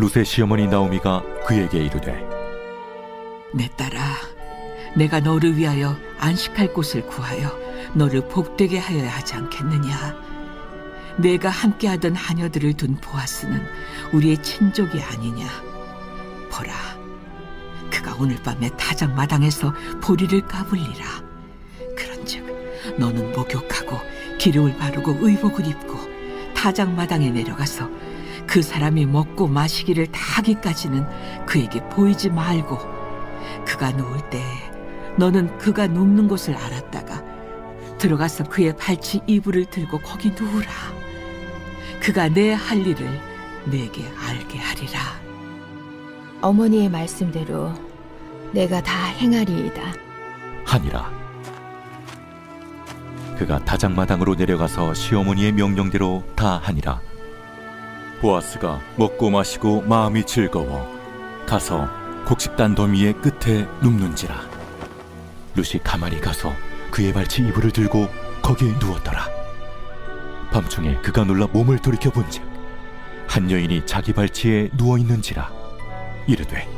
룻의 시어머니 나오미가 그에게 이르되 내 딸아, 내가 너를 위하여 안식할 곳을 구하여 너를 복되게 하여야 하지 않겠느냐. 내가 함께하던 하녀들을 둔 보아스는 우리의 친족이 아니냐. 보라, 그가 오늘 밤에 타작마당에서 보리를 까불리라. 그런즉 너는 목욕하고 기름을 바르고 의복을 입고 타작마당에 내려가서 그 사람이 먹고 마시기를 다 하기까지는 그에게 보이지 말고, 그가 누울 때 너는 그가 눕는 곳을 알았다가 들어가서 그의 발치 이불을 들고 거기 누우라. 그가 내 할 일을 내게 알게 하리라. 어머니의 말씀대로 내가 다 행하리이다. 하니라. 그가 타작마당으로 내려가서 시어머니의 명령대로 다 하니라. 보아스가 먹고 마시고 마음이 즐거워 가서 곡식단 더미의 끝에 눕는지라. 룻이 가만히 가서 그의 발치 이불을 들고 거기에 누웠더라. 밤중에 그가 놀라 몸을 돌이켜 본즉 한 여인이 자기 발치에 누워 있는지라. 이르되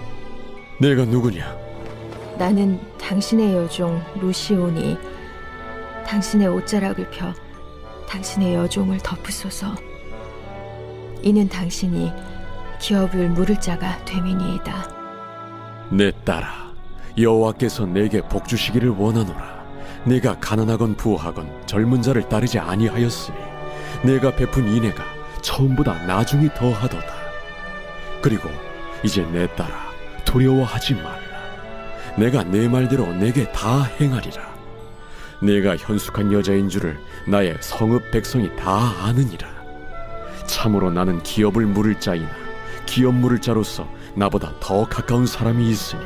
내가 누구냐? 나는 당신의 여종 루시오니 당신의 옷자락을 펴 당신의 여종을 덮으소서. 이는 당신이 기업을 물을 자가 됨이니이다. 내 딸아, 여호와께서 내게 복 주시기를 원하노라. 내가 가난하건 부하건 젊은 자를 따르지 아니하였으니 내가 베푼 인애가 처음보다 나중이 더하도다. 그리고 이제 내 딸아, 두려워하지 말라. 내가 내 말대로 내게 다 행하리라. 내가 현숙한 여자인 줄을 나의 성읍 백성이 다 아느니라. 참으로 나는 기업을 물을 자이나 기업 물을 자로서 나보다 더 가까운 사람이 있으니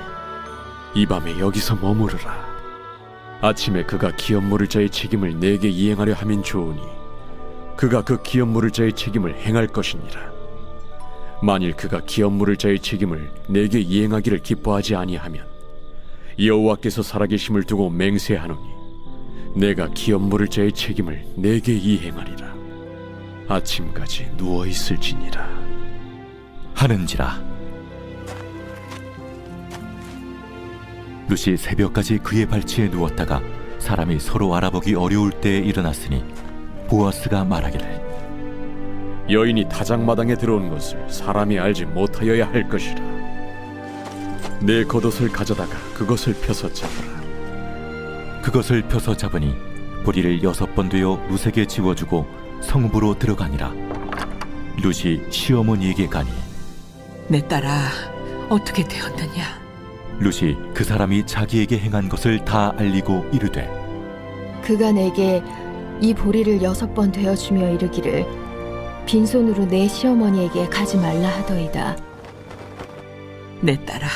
이 밤에 여기서 머무르라. 아침에 그가 기업 물을 자의 책임을 내게 이행하려 하면 좋으니 그가 그 기업 물을 자의 책임을 행할 것이니라. 만일 그가 기업 물을 자의 책임을 내게 이행하기를 기뻐하지 아니하면 여호와께서 살아계심을 두고 맹세하노니 내가 기업 물을 자의 책임을 내게 이행하리라. 아침까지 누워 있을지니라 하는지라. 룻이 새벽까지 그의 발치에 누웠다가 사람이 서로 알아보기 어려울 때에 일어났으니 보아스가 말하기를 여인이 타작마당에 들어온 것을 사람이 알지 못하여야 할 것이라. 내 겉옷을 가져다가 그것을 펴서 잡으라. 그것을 펴서 잡으니 보리를 6번 되어 룻에게 지워주고 성읍으로 들어가니라. 룻이 시어머니에게 가니 내 딸아, 어떻게 되었느냐. 룻이 그 사람이 자기에게 행한 것을 다 알리고 이르되 그가 내게 이 보리를 6번 되어주며 이르기를 빈손으로 내 시어머니에게 가지 말라 하더이다. 내 딸아,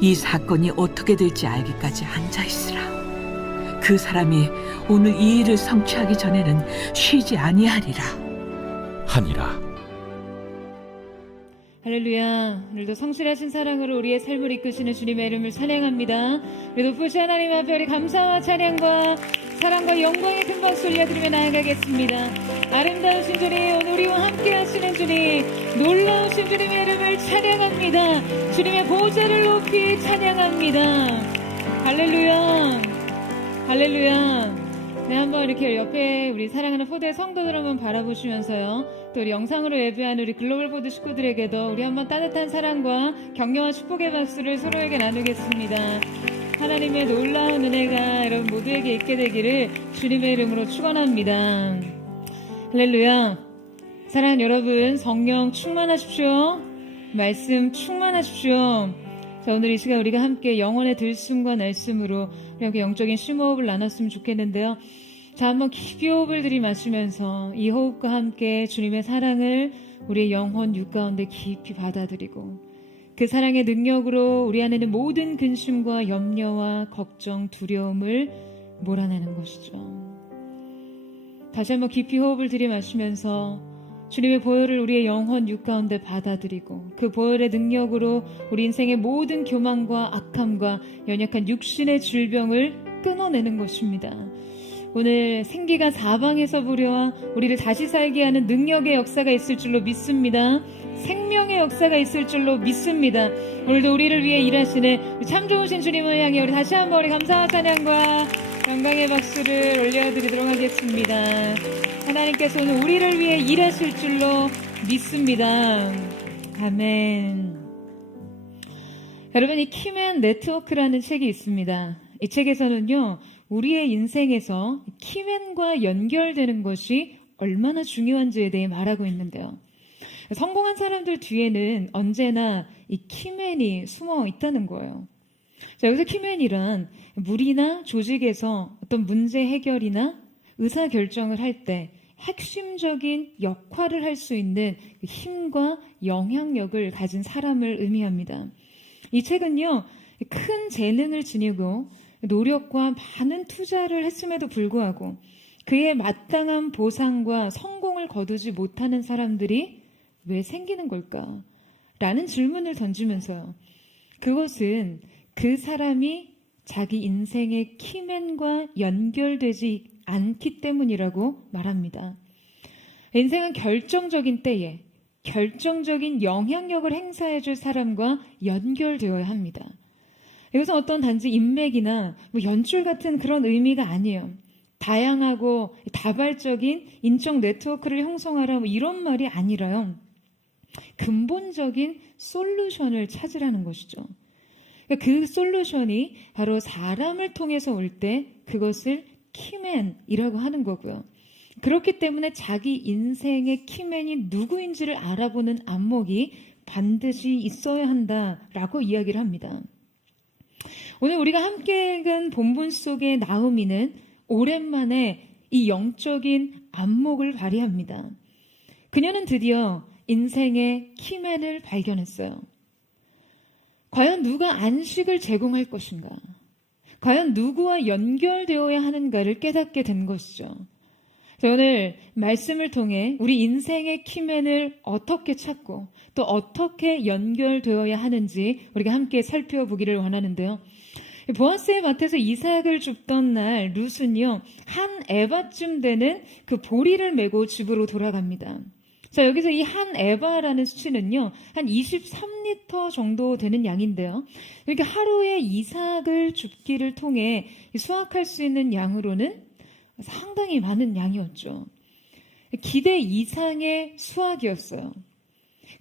이 사건이 어떻게 될지 알기까지 앉아있으라. 그 사람이 오늘 이 일을 성취하기 전에는 쉬지 아니하리라. 하니라. 할렐루야. 오늘도 성실하신 사랑으로 우리의 삶을 이끄시는 주님의 이름을 찬양합니다. 우리 높으신 하나님 앞에 우리 감사와 찬양과 사랑과 영광의 큰 박수 올려드리며 나아가겠습니다. 아름다우신 주님, 오늘 우리와 함께 하시는 주님, 놀라우신 주님의 이름을 찬양합니다. 주님의 보좌를 높이 찬양합니다. 할렐루야. 할렐루야. 네, 한번 이렇게 옆에 우리 사랑하는 포도의 성도들 한번 바라보시면서요. 또 우리 영상으로 예배하는 우리 글로벌 포도 식구들에게도 우리 한번 따뜻한 사랑과 격려와 축복의 박수를 서로에게 나누겠습니다. 하나님의 놀라운 은혜가 여러분 모두에게 있게 되기를 주님의 이름으로 축원합니다. 할렐루야. 사랑하는 여러분, 성령 충만하십시오. 말씀 충만하십시오. 자, 오늘 이 시간 우리가 함께 영혼의 들숨과 날숨으로 우리 함께 영적인 심호흡을 나눴으면 좋겠는데요. 자, 한번 깊이 호흡을 들이마시면서 이 호흡과 함께 주님의 사랑을 우리의 영혼 육 가운데 깊이 받아들이고 그 사랑의 능력으로 우리 안에 있는 모든 근심과 염려와 걱정, 두려움을 몰아내는 것이죠. 다시 한번 깊이 호흡을 들이마시면서 주님의 보혈을 우리의 영혼 육 가운데 받아들이고 그 보혈의 능력으로 우리 인생의 모든 교만과 악함과 연약한 육신의 질병을 끊어내는 것입니다. 오늘 생기가 사방에서 부려와 우리를 다시 살게 하는 능력의 역사가 있을 줄로 믿습니다. 생명의 역사가 있을 줄로 믿습니다. 오늘도 우리를 위해 일하시는 참 좋으신 주님을 향해 우리 다시 한번 우리 감사와 찬양과 영광의 박수를 올려드리도록 하겠습니다. 하나님께서 오늘 우리를 위해 일하실 줄로 믿습니다. 아멘. 여러분, 이 키맨 네트워크라는 책이 있습니다. 이 책에서는요, 우리의 인생에서 키맨과 연결되는 것이 얼마나 중요한지에 대해 말하고 있는데요. 성공한 사람들 뒤에는 언제나 이 키맨이 숨어 있다는 거예요. 자, 여기서 키맨이란 무리나 조직에서 어떤 문제 해결이나 의사결정을 할 때 핵심적인 역할을 할 수 있는 힘과 영향력을 가진 사람을 의미합니다. 이 책은요, 큰 재능을 지니고 노력과 많은 투자를 했음에도 불구하고 그에 마땅한 보상과 성공을 거두지 못하는 사람들이 왜 생기는 걸까? 라는 질문을 던지면서요. 그것은 그 사람이 자기 인생의 키맨과 연결되지 않기 때문이라고 말합니다. 인생은 결정적인 때에 결정적인 영향력을 행사해줄 사람과 연결되어야 합니다. 이것은 어떤 단지 인맥이나 연출 같은 그런 의미가 아니에요. 다양하고 다발적인 인적 네트워크를 형성하라 이런 말이 아니라요. 근본적인 솔루션을 찾으라는 것이죠. 그 솔루션이 바로 사람을 통해서 올 때 그것을 키맨이라고 하는 거고요. 그렇기 때문에 자기 인생의 키맨이 누구인지를 알아보는 안목이 반드시 있어야 한다라고 이야기를 합니다. 오늘 우리가 함께 읽은 본문 속의 나오미는 오랜만에 이 영적인 안목을 발휘합니다. 그녀는 드디어 인생의 키맨을 발견했어요. 과연 누가 안식을 제공할 것인가? 과연 누구와 연결되어야 하는가를 깨닫게 된 것이죠. 오늘 말씀을 통해 우리 인생의 키맨을 어떻게 찾고 또 어떻게 연결되어야 하는지 우리가 함께 살펴보기를 원하는데요. 보아스의 밭에서 이삭을 줍던 날 룻은요, 한 에바쯤 되는 그 보리를 메고 집으로 돌아갑니다. 자, 여기서 이 한 에바라는 수치는요, 한 23리터 정도 되는 양인데요. 이렇게 하루에 이삭을 줍기를 통해 수확할 수 있는 양으로는 상당히 많은 양이었죠. 기대 이상의 수확이었어요.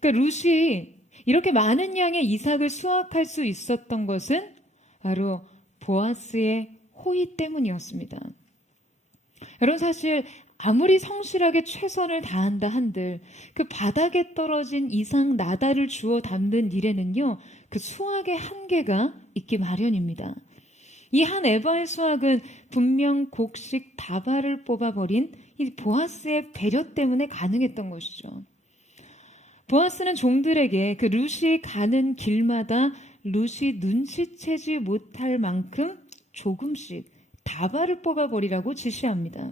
그러니까 룻이 이렇게 많은 양의 이삭을 수확할 수 있었던 것은 바로 보아스의 호의 때문이었습니다. 여러분, 사실 아무리 성실하게 최선을 다한다 한들 그 바닥에 떨어진 이삭 나달을 주워 담는 일에는요, 그 수확의 한계가 있기 마련입니다. 이 한 에바의 수확은 분명 곡식 다발을 뽑아버린 이 보아스의 배려 때문에 가능했던 것이죠. 보아스는 종들에게 그 룻이 가는 길마다 룻이 눈치채지 못할 만큼 조금씩 다발을 뽑아버리라고 지시합니다.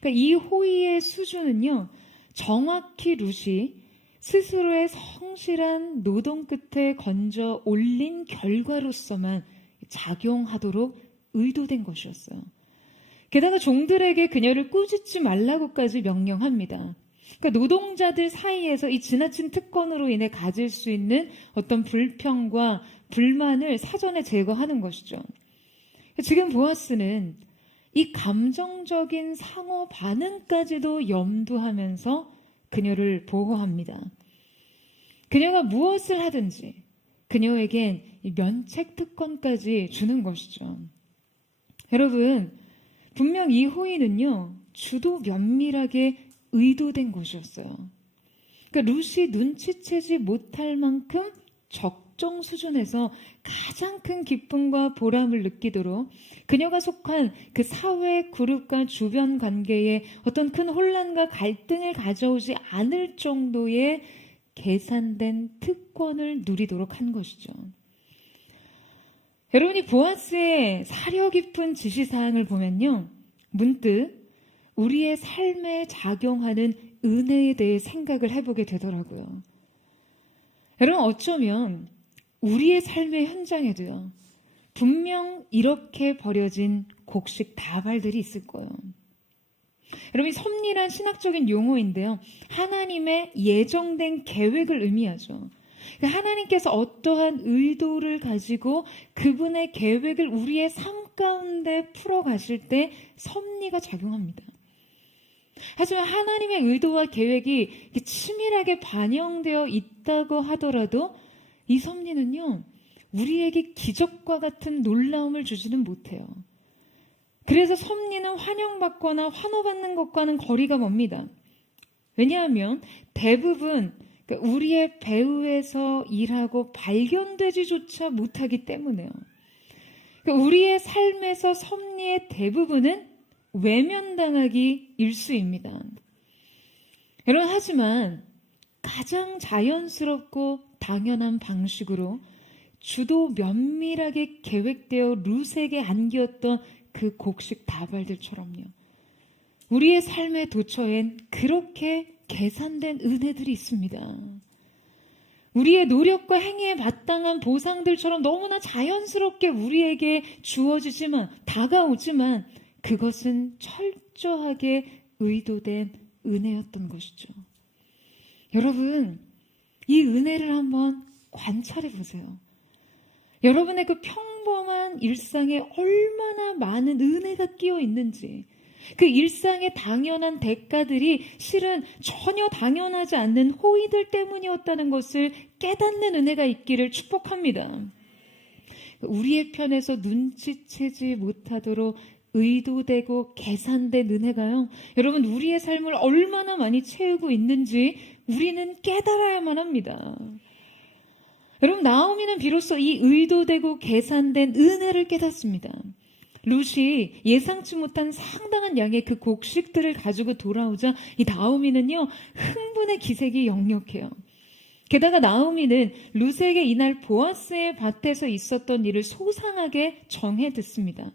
그러니까 이 호의의 수준은요, 정확히 룻이 스스로의 성실한 노동 끝에 건져 올린 결과로서만 작용하도록 의도된 것이었어요. 게다가 종들에게 그녀를 꾸짖지 말라고까지 명령합니다. 그러니까 노동자들 사이에서 이 지나친 특권으로 인해 가질 수 있는 어떤 불평과 불만을 사전에 제거하는 것이죠. 지금 보아스는 이 감정적인 상호 반응까지도 염두하면서 그녀를 보호합니다. 그녀가 무엇을 하든지 그녀에겐 면책 특권까지 주는 것이죠. 여러분, 분명 이 호의는요, 주도 면밀하게 의도된 것이었어요. 그러니까 룻이 눈치채지 못할 만큼 적정 수준에서 가장 큰 기쁨과 보람을 느끼도록 그녀가 속한 그 사회 그룹과 주변 관계에 어떤 큰 혼란과 갈등을 가져오지 않을 정도의 계산된 특권을 누리도록 한 것이죠. 여러분이 보아스의 사려 깊은 지시사항을 보면요, 문득 우리의 삶에 작용하는 은혜에 대해 생각을 해보게 되더라고요. 여러분, 어쩌면 우리의 삶의 현장에도요, 분명 이렇게 버려진 곡식 다발들이 있을 거예요. 여러분, 이 섭리란 신학적인 용어인데요. 하나님의 예정된 계획을 의미하죠. 하나님께서 어떠한 의도를 가지고 그분의 계획을 우리의 삶 가운데 풀어가실 때 섭리가 작용합니다. 하지만 하나님의 의도와 계획이 치밀하게 반영되어 있다고 하더라도 이 섭리는요, 우리에게 기적과 같은 놀라움을 주지는 못해요. 그래서 섭리는 환영받거나 환호받는 것과는 거리가 먼니다. 왜냐하면 대부분 우리의 배후에서 일하고 발견되지조차 못하기 때문에요. 우리의 삶에서 섭리의 대부분은 외면당하기 일쑤입니다. 여러분, 하지만 가장 자연스럽고 당연한 방식으로 주도 면밀하게 계획되어 룻에게 안기었던 그 곡식 다발들처럼요, 우리의 삶의 도처엔 그렇게 계산된 은혜들이 있습니다. 우리의 노력과 행위에 마땅한 보상들처럼 너무나 자연스럽게 우리에게 주어지지만, 다가오지만 그것은 철저하게 의도된 은혜였던 것이죠. 여러분, 이 은혜를 한번 관찰해 보세요. 여러분의 그 평범한 일상에 얼마나 많은 은혜가 끼어 있는지, 그 일상의 당연한 대가들이 실은 전혀 당연하지 않는 호의들 때문이었다는 것을 깨닫는 은혜가 있기를 축복합니다. 우리의 편에서 눈치채지 못하도록 의도되고 계산된 은혜가요, 여러분, 우리의 삶을 얼마나 많이 채우고 있는지 우리는 깨달아야만 합니다. 여러분, 나오미는 비로소 이 의도되고 계산된 은혜를 깨닫습니다. 룻이 예상치 못한 상당한 양의 그 곡식들을 가지고 돌아오자 이 나오미는요, 흥분의 기색이 역력해요. 게다가 나오미는 룻에게 이날 보아스의 밭에서 있었던 일을 소상하게 정해 듣습니다.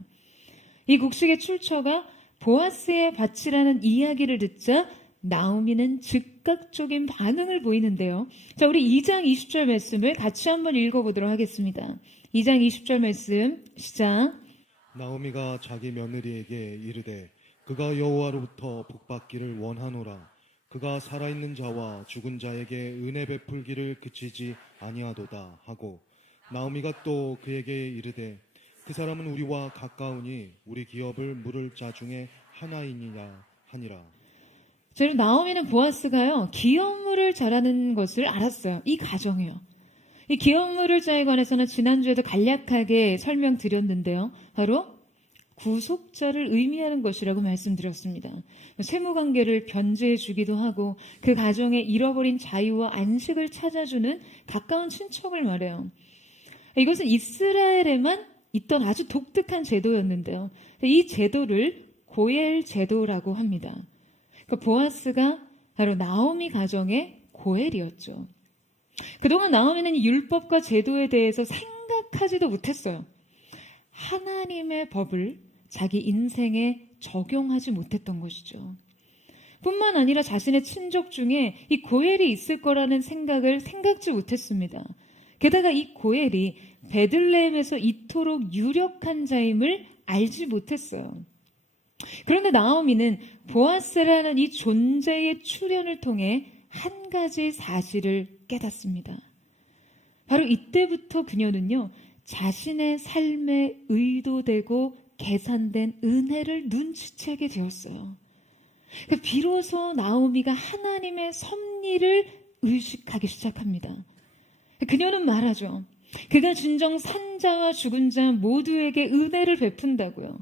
이 곡식의 출처가 보아스의 밭이라는 이야기를 듣자 나오미는 즉각적인 반응을 보이는데요. 자, 우리 2장 20절 말씀을 같이 한번 읽어보도록 하겠습니다. 2장 20절 말씀 시작. 나오미가 자기 며느리에게 이르되 그가 여호와로부터 복받기를 원하노라. 그가 살아있는 자와 죽은 자에게 은혜 베풀기를 그치지 아니하도다 하고, 나오미가 또 그에게 이르되 그 사람은 우리와 가까우니 우리 기업을 물을 자 중에 하나이니라 하니라. 저는 나오미는 보아스가요, 기업물을 잘하는 것을 알았어요. 이 가정이요. 이 기업물을 자에 관해서는 지난주에도 간략하게 설명드렸는데요. 바로 구속자를 의미하는 것이라고 말씀드렸습니다. 세무관계를 변제해 주기도 하고 그 가정의 잃어버린 자유와 안식을 찾아주는 가까운 친척을 말해요. 이것은 이스라엘에만 있던 아주 독특한 제도였는데요. 이 제도를 고엘 제도라고 합니다. 그러니까 보아스가 바로 나오미 가정의 고엘이었죠. 그동안 나오미는 이 율법과 제도에 대해서 생각하지도 못했어요. 하나님의 법을 자기 인생에 적용하지 못했던 것이죠. 뿐만 아니라 자신의 친족 중에 이 고엘이 있을 거라는 생각을 생각지 못했습니다. 게다가 이 고엘이 베들레헴에서 이토록 유력한 자임을 알지 못했어요. 그런데 나오미는 보아스라는 이 존재의 출현을 통해 한 가지 사실을 깨닫습니다. 바로 이때부터 그녀는요, 자신의 삶에 의도되고 계산된 은혜를 눈치채게 되었어요. 비로소 나오미가 하나님의 섭리를 의식하기 시작합니다. 그녀는 말하죠. 그가 진정 산자와 죽은 자 모두에게 은혜를 베푼다고요.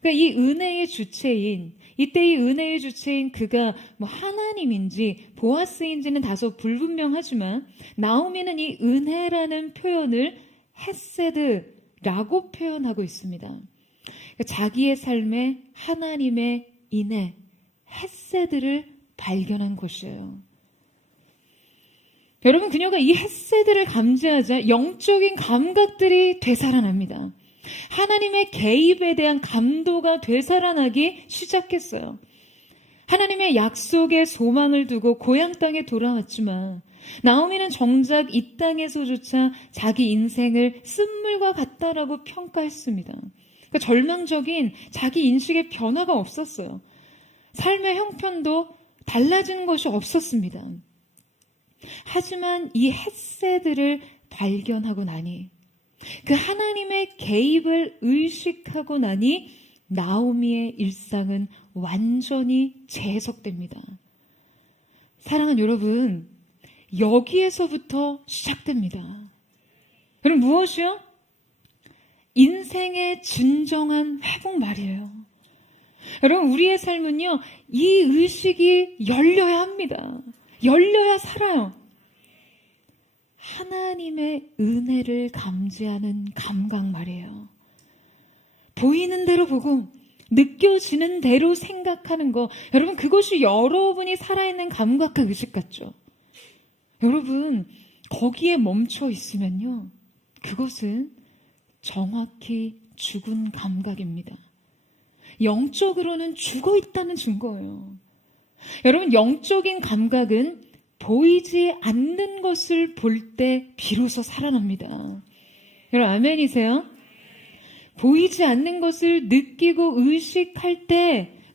그러니까 이 은혜의 주체인, 이때 이 은혜의 주체인 그가 하나님인지 보아스인지는 다소 불분명하지만 나오미는 이 은혜라는 표현을 헤세드라고 표현하고 있습니다. 그러니까 자기의 삶에 하나님의 인애, 헤세드를 발견한 것이에요. 여러분, 그녀가 이 헤세드를 감지하자 영적인 감각들이 되살아납니다. 하나님의 개입에 대한 감도가 되살아나기 시작했어요. 하나님의 약속에 소망을 두고 고향 땅에 돌아왔지만 나오미는 정작 이 땅에서조차 자기 인생을 쓴물과 같다라고 평가했습니다. 그러니까 절망적인 자기 인식의 변화가 없었어요. 삶의 형편도 달라진 것이 없었습니다. 하지만 이 헷세들을 발견하고 나니, 그 하나님의 개입을 의식하고 나니 나오미의 일상은 완전히 재해석됩니다. 사랑하는 여러분, 여기에서부터 시작됩니다. 그럼 무엇이요? 인생의 진정한 회복 말이에요. 여러분, 우리의 삶은요, 이 의식이 열려야 합니다. 열려야 살아요. 하나님의 은혜를 감지하는 감각 말이에요. 보이는 대로 보고 느껴지는 대로 생각하는 거, 여러분, 그것이 여러분이 살아있는 감각과 의식 같죠? 여러분, 거기에 멈춰 있으면요, 그것은 정확히 죽은 감각입니다. 영적으로는 죽어 있다는 증거예요. 여러분, 영적인 감각은 보이지 않는 것을 볼 때 비로소 살아납니다. 여러분, 아멘이세요? 보이지 않는 것을 느끼고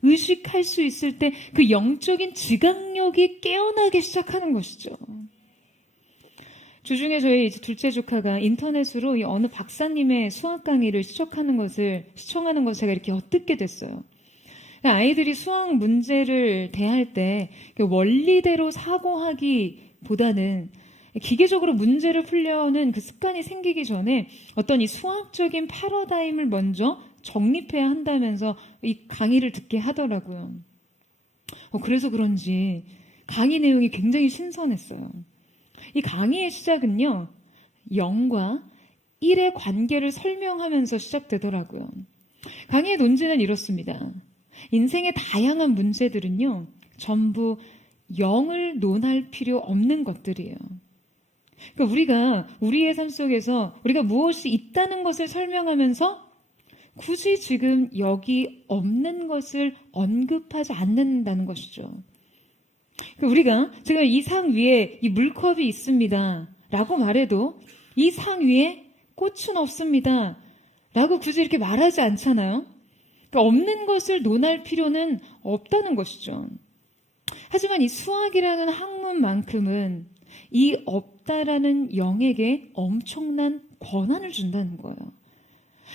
의식할 수 있을 때 그 영적인 지각력이 깨어나기 시작하는 것이죠. 주중에 저희 둘째 조카가 인터넷으로 이 어느 박사님의 수학 강의를 시청하는 것을 제가 이렇게 엿듣게 됐어요. 아이들이 수학 문제를 대할 때 원리대로 사고하기보다는 기계적으로 문제를 풀려는 그 습관이 생기기 전에 어떤 이 수학적인 패러다임을 먼저 정립해야 한다면서 이 강의를 듣게 하더라고요. 그래서 그런지 강의 내용이 굉장히 신선했어요. 이 강의의 시작은요, 0과 1의 관계를 설명하면서 시작되더라고요. 강의의 논지는 이렇습니다. 인생의 다양한 문제들은요, 전부 0을 논할 필요 없는 것들이에요. 그러니까 우리가 우리의 삶 속에서 우리가 무엇이 있다는 것을 설명하면서 굳이 지금 여기 없는 것을 언급하지 않는다는 것이죠. 그러니까 우리가 지금 이 상 위에 이 물컵이 있습니다 라고 말해도 이 상 위에 꽃은 없습니다 라고 굳이 이렇게 말하지 않잖아요. 그러니까 없는 것을 논할 필요는 없다는 것이죠. 하지만 이 수학이라는 학문만큼은 이 없다라는 영에게 엄청난 권한을 준다는 거예요.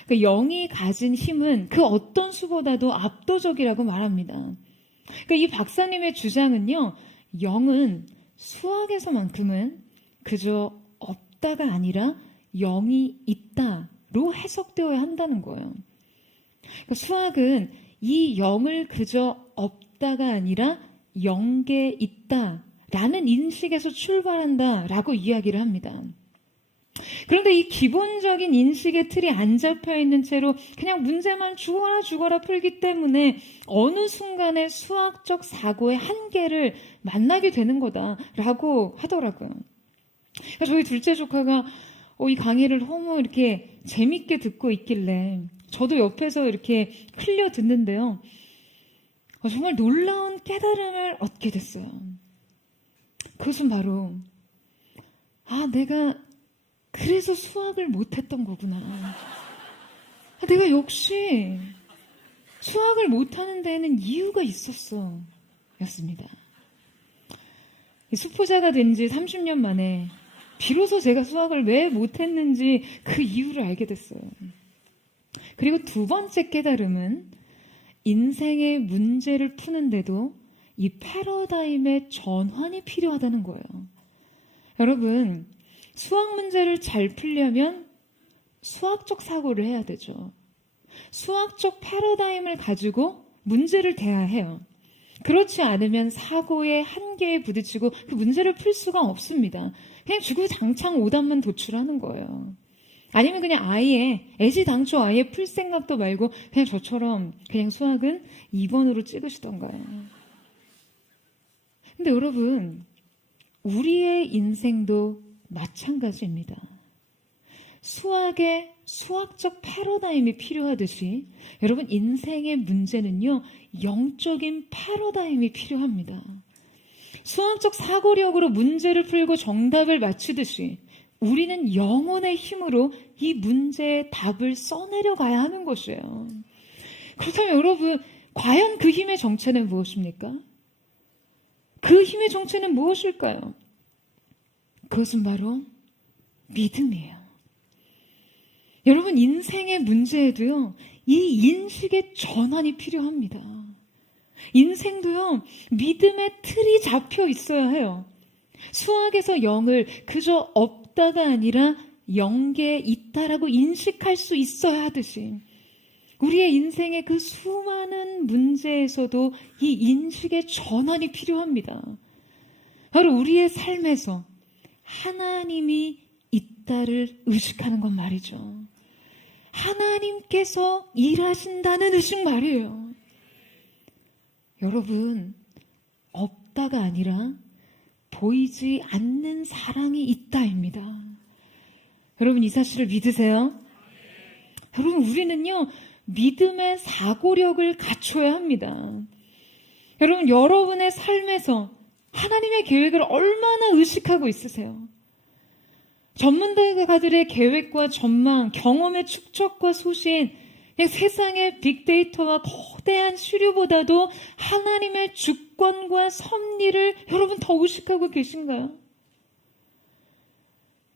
그러니까 영이 가진 힘은 그 어떤 수보다도 압도적이라고 말합니다. 그러니까 이 박사님의 주장은요, 영은 수학에서만큼은 그저 없다가 아니라 영이 있다로 해석되어야 한다는 거예요. 그러니까 수학은 이 영을 그저 없다가 아니라 영계 있다라는 인식에서 출발한다라고 이야기를 합니다. 그런데 이 기본적인 인식의 틀이 안 잡혀있는 채로 그냥 문제만 죽어라 풀기 때문에 어느 순간에 수학적 사고의 한계를 만나게 되는 거다라고 하더라고요. 그러니까 저희 둘째 조카가 이 강의를 너무 이렇게 재밌게 듣고 있길래 저도 옆에서 이렇게 흘려 듣는데요. 정말 놀라운 깨달음을 얻게 됐어요. 그것은 바로 내가 그래서 수학을 못했던 거구나. 내가 역시 수학을 못하는 데에는 이유가 있었어 였습니다. 수포자가 된 지 30년 만에 비로소 제가 수학을 왜 못했는지 그 이유를 알게 됐어요. 그리고 두 번째 깨달음은 인생의 문제를 푸는데도 이 패러다임의 전환이 필요하다는 거예요. 여러분, 수학 문제를 잘 풀려면 수학적 사고를 해야 되죠. 수학적 패러다임을 가지고 문제를 대해야. 그렇지 않으면 사고의 한계에 부딪히고 그 문제를 풀 수가 없습니다. 그냥 주구장창 오답만 도출하는 거예요. 아니면 그냥 아예 애시당초 아예 풀 생각도 말고 그냥 저처럼 그냥 수학은 2번으로 찍으시던가요. 근데 여러분, 우리의 인생도 마찬가지입니다. 수학의 수학적 패러다임이 필요하듯이 여러분, 인생의 문제는요, 영적인 패러다임이 필요합니다. 수학적 사고력으로 문제를 풀고 정답을 맞추듯이 우리는 영혼의 힘으로 이 문제의 답을 써내려 가야 하는 것이에요. 그렇다면 여러분, 과연 그 힘의 정체는 무엇입니까? 그 힘의 정체는 무엇일까요? 그것은 바로 믿음이에요. 여러분, 인생의 문제에도요, 이 인식의 전환이 필요합니다. 인생도요, 믿음의 틀이 잡혀 있어야 해요. 수학에서 0을 그저 없다가 아니라 0개 있다라고 인식할 수 있어야 하듯이 우리의 인생의 그 수많은 문제에서도 이 인식의 전환이 필요합니다. 바로 우리의 삶에서 하나님이 있다를 의식하는 것 말이죠. 하나님께서 일하신다는 의식 말이에요. 여러분, 없다가 아니라 보이지 않는 사랑이 있다입니다. 여러분, 이 사실을 믿으세요? 여러분, 우리는요, 믿음의 사고력을 갖춰야 합니다. 여러분, 여러분의 삶에서 하나님의 계획을 얼마나 의식하고 있으세요? 전문가들의 계획과 전망, 경험의 축적과 소신, 세상의 빅데이터와 거대한 수류보다도 하나님의 주권과 섭리를 여러분 더 의식하고 계신가요?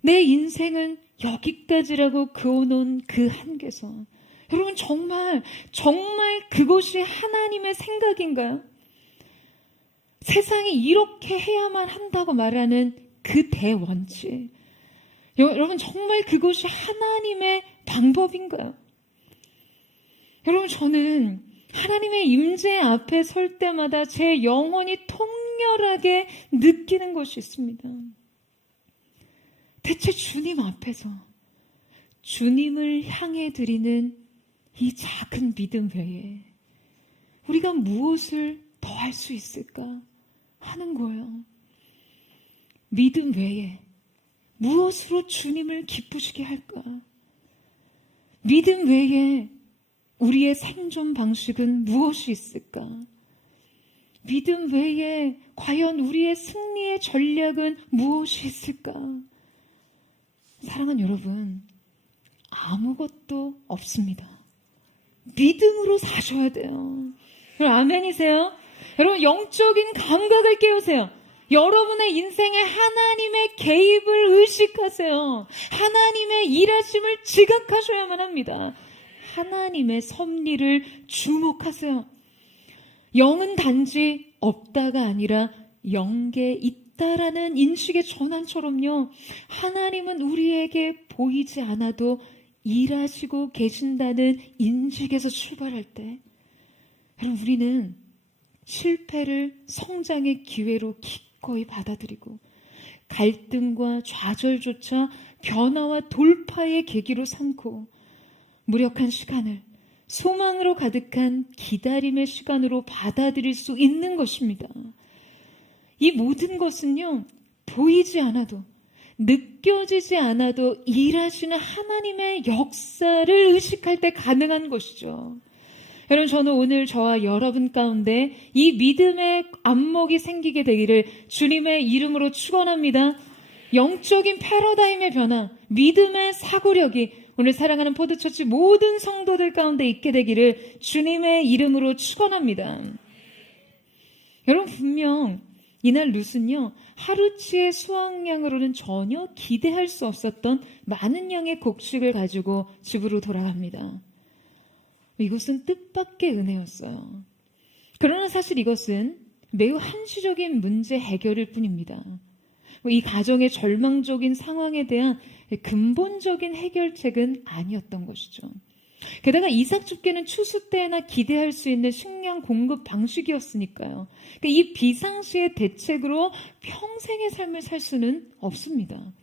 내 인생은 여기까지라고 그어놓은 그 한계선, 여러분 정말 그것이 하나님의 생각인가요? 세상이 이렇게 해야만 한다고 말하는 그 대원칙, 여러분 정말 그것이 하나님의 방법인가요? 여러분, 저는 하나님의 임재 앞에 설 때마다 제 영혼이 통렬하게 느끼는 것이 있습니다. 대체 주님 앞에서 주님을 향해 드리는 이 작은 믿음 외에 우리가 무엇을 더 할 수 있을까 하는 거예요. 믿음 외에 무엇으로 주님을 기쁘시게 할까? 믿음 외에 우리의 생존 방식은 무엇이 있을까? 믿음 외에 과연 우리의 승리의 전략은 무엇이 있을까? 사랑하는 여러분, 아무것도 없습니다. 믿음으로 사셔야 돼요. 여러분, 아멘이세요? 여러분, 영적인 감각을 깨우세요. 여러분의 인생에 하나님의 개입을 의식하세요. 하나님의 일하심을 지각하셔야만 합니다. 하나님의 섭리를 주목하세요. 영은 단지 없다가 아니라 영계 있다라는 인식의 전환처럼요, 하나님은 우리에게 보이지 않아도 일하시고 계신다는 인식에서 출발할 때, 여러분, 우리는 실패를 성장의 기회로 기꺼이 받아들이고 갈등과 좌절조차 변화와 돌파의 계기로 삼고 무력한 시간을 소망으로 가득한 기다림의 시간으로 받아들일 수 있는 것입니다. 이 모든 것은요, 보이지 않아도, 느껴지지 않아도 일하시는 하나님의 역사를 의식할 때 가능한 것이죠. 여러분, 저는 오늘 저와 여러분 가운데 이 믿음의 안목이 생기게 되기를 주님의 이름으로 축원합니다. 영적인 패러다임의 변화, 믿음의 사고력이 오늘 사랑하는 포도처치 모든 성도들 가운데 있게 되기를 주님의 이름으로 축원합니다. 여러분, 분명 이날 룻은요, 하루치의 수확량으로는 전혀 기대할 수 없었던 많은 양의 곡식을 가지고 집으로 돌아갑니다. 이것은 뜻밖의 은혜였어요. 그러나 사실 이것은 매우 한시적인 문제 해결일 뿐입니다. 이 가정의 절망적인 상황에 대한 근본적인 해결책은 아니었던 것이죠. 게다가 이삭 축제는 추수 때나 기대할 수 있는 식량 공급 방식이었으니까요. 그러니까 이 비상시의 대책으로 평생의 삶을 살 수는 없습니다.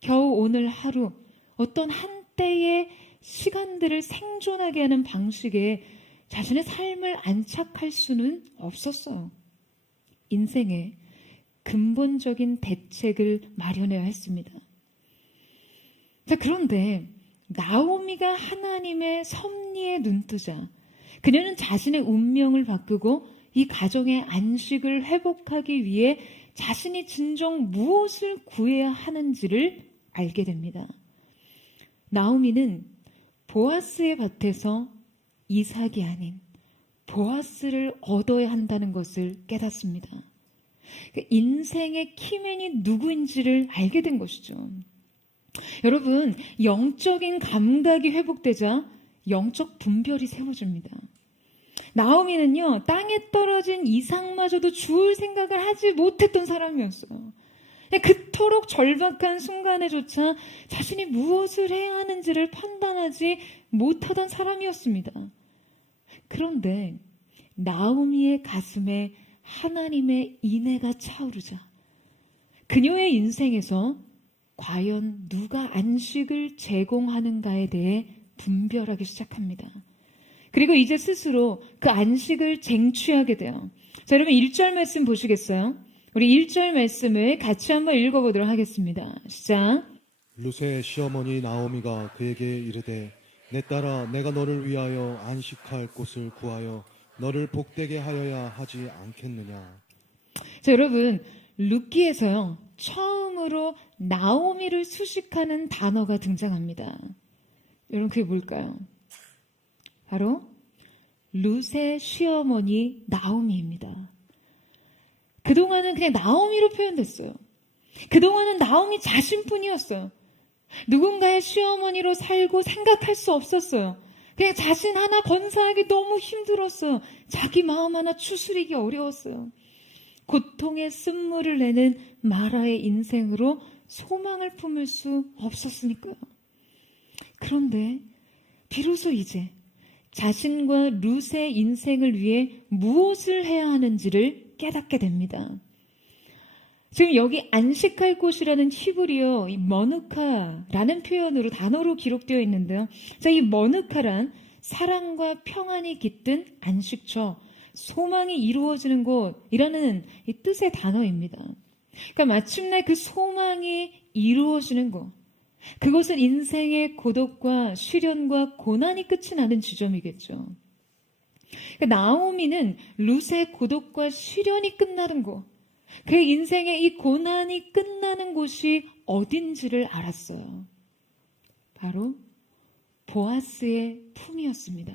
겨우 오늘 하루 어떤 한때의 시간들을 생존하게 하는 방식에 자신의 삶을 안착할 수는 없었어요. 인생에 근본적인 대책을 마련해야 했습니다. 자, 그런데 나오미가 하나님의 섭리에 눈뜨자 그녀는 자신의 운명을 바꾸고 이 가정의 안식을 회복하기 위해 자신이 진정 무엇을 구해야 하는지를 알게 됩니다. 나오미는 보아스의 밭에서 이삭이 아닌 보아스를 얻어야 한다는 것을 깨닫습니다. 인생의 키맨이 누구인지를 알게 된 것이죠. 여러분, 영적인 감각이 회복되자 영적 분별이 세워집니다. 나오미는요, 땅에 떨어진 이삭마저도 주울 생각을 하지 못했던 사람이었어요. 그토록 절박한 순간에조차 자신이 무엇을 해야 하는지를 판단하지 못하던 사람이었습니다. 그런데 나오미의 가슴에 하나님의 인애가 차오르자 그녀의 인생에서 과연 누가 안식을 제공하는가에 대해 분별하기 시작합니다. 그리고 이제 스스로 그 안식을 쟁취하게 돼요. 자, 여러분 1절 말씀 보시겠어요? 우리 1절 말씀을 같이 한번 읽어보도록 하겠습니다. 시작. 룻의 시어머니 나오미가 그에게 이르되 내 딸아 내가 너를 위하여 안식할 곳을 구하여 너를 복되게 하여야 하지 않겠느냐. 자, 여러분 룻기에서요 처음으로 나오미를 수식하는 단어가 등장합니다. 여러분 그게 뭘까요? 바로 룻의 시어머니 나오미입니다. 그동안은 그냥 나오미로 표현됐어요. 그동안은 나오미 자신뿐이었어요. 누군가의 시어머니로 살고 생각할 수 없었어요. 그냥 자신 하나 건사하기 너무 힘들었어요. 자기 마음 하나 추스리기 어려웠어요. 고통의 쓴물을 내는 마라의 인생으로 소망을 품을 수 없었으니까요. 그런데 비로소 이제 자신과 룻의 인생을 위해 무엇을 해야 하는지를 깨닫게 됩니다. 지금 여기 안식할 곳이라는 히브리어 이 머누카라는 표현으로 단어로 기록되어 있는데요. 자, 이 머누카란 사랑과 평안이 깃든 안식처, 소망이 이루어지는 곳이라는 이 뜻의 단어입니다. 그러니까 마침내 그 소망이 이루어지는 곳, 그것은 인생의 고독과 시련과 고난이 끝이 나는 지점이겠죠. 그러니까 나오미는 룻의 고독과 시련이 끝나는 곳, 그의 인생의 이 고난이 끝나는 곳이 어딘지를 알았어요. 바로 보아스의 품이었습니다.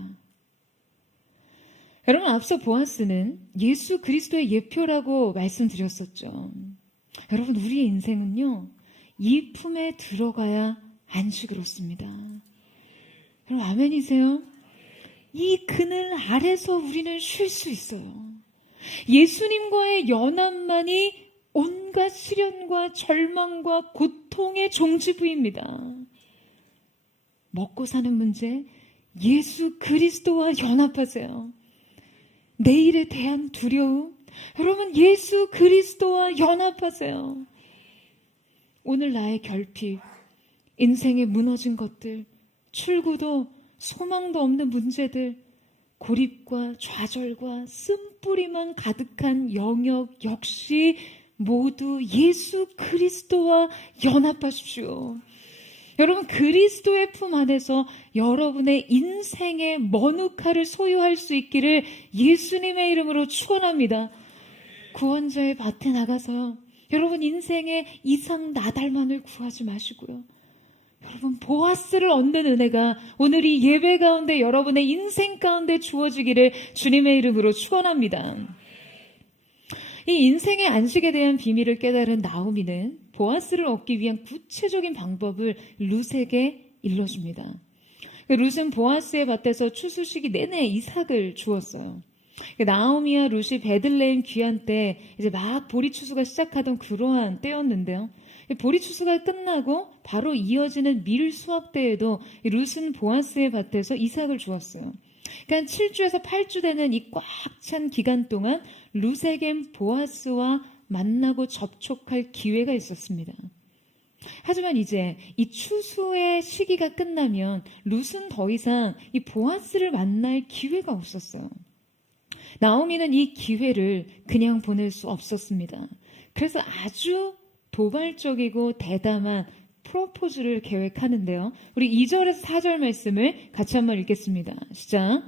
여러분, 앞서 보아스는 예수 그리스도의 예표라고 말씀드렸었죠. 여러분, 우리의 인생은요, 이 품에 들어가야 안식을 얻습니다. 여러분, 아멘이세요? 이 그늘 아래서 우리는 쉴 수 있어요. 예수님과의 연합만이 온갖 시련과 절망과 고통의 종지부입니다. 먹고 사는 문제, 예수 그리스도와 연합하세요. 내일에 대한 두려움, 여러분 예수 그리스도와 연합하세요. 오늘 나의 결핍, 인생에 무너진 것들, 출구도 소망도 없는 문제들, 고립과 좌절과 쓴뿌리만 가득한 영역 역시 모두 예수 그리스도와 연합하십시오. 여러분, 그리스도의 품 안에서 여러분의 인생의 머누카를 소유할 수 있기를 예수님의 이름으로 축원합니다. 구원자의 밭에 나가서 여러분 인생의 이상 나달만을 구하지 마시고요. 여러분, 보아스를 얻는 은혜가 오늘 이 예배 가운데 여러분의 인생 가운데 주어지기를 주님의 이름으로 축원합니다. 이 인생의 안식에 대한 비밀을 깨달은 나오미는 보아스를 얻기 위한 구체적인 방법을 룻에게 일러줍니다. 룻은 보아스의 밭에서 추수시기 내내 이삭을 주었어요. 나오미와 룻이 베들레헴 귀환 때 이제 막 보리 추수가 시작하던 그러한 때였는데요. 보리 추수가 끝나고 바로 이어지는 밀 수확 때에도 룻은 보아스의 밭에서 이삭을 주었어요. 그러니까 7주에서 8주 되는 이 꽉 찬 기간 동안 룻에겐 보아스와 만나고 접촉할 기회가 있었습니다. 하지만 이제 이 추수의 시기가 끝나면 룻은 더 이상 이 보아스를 만날 기회가 없었어요. 나오미는 이 기회를 그냥 보낼 수 없었습니다. 그래서 아주 도발적이고 대담한 프로포즈를 계획하는데요. 우리 2절에서 4절 말씀을 같이 한번 읽겠습니다. 시작.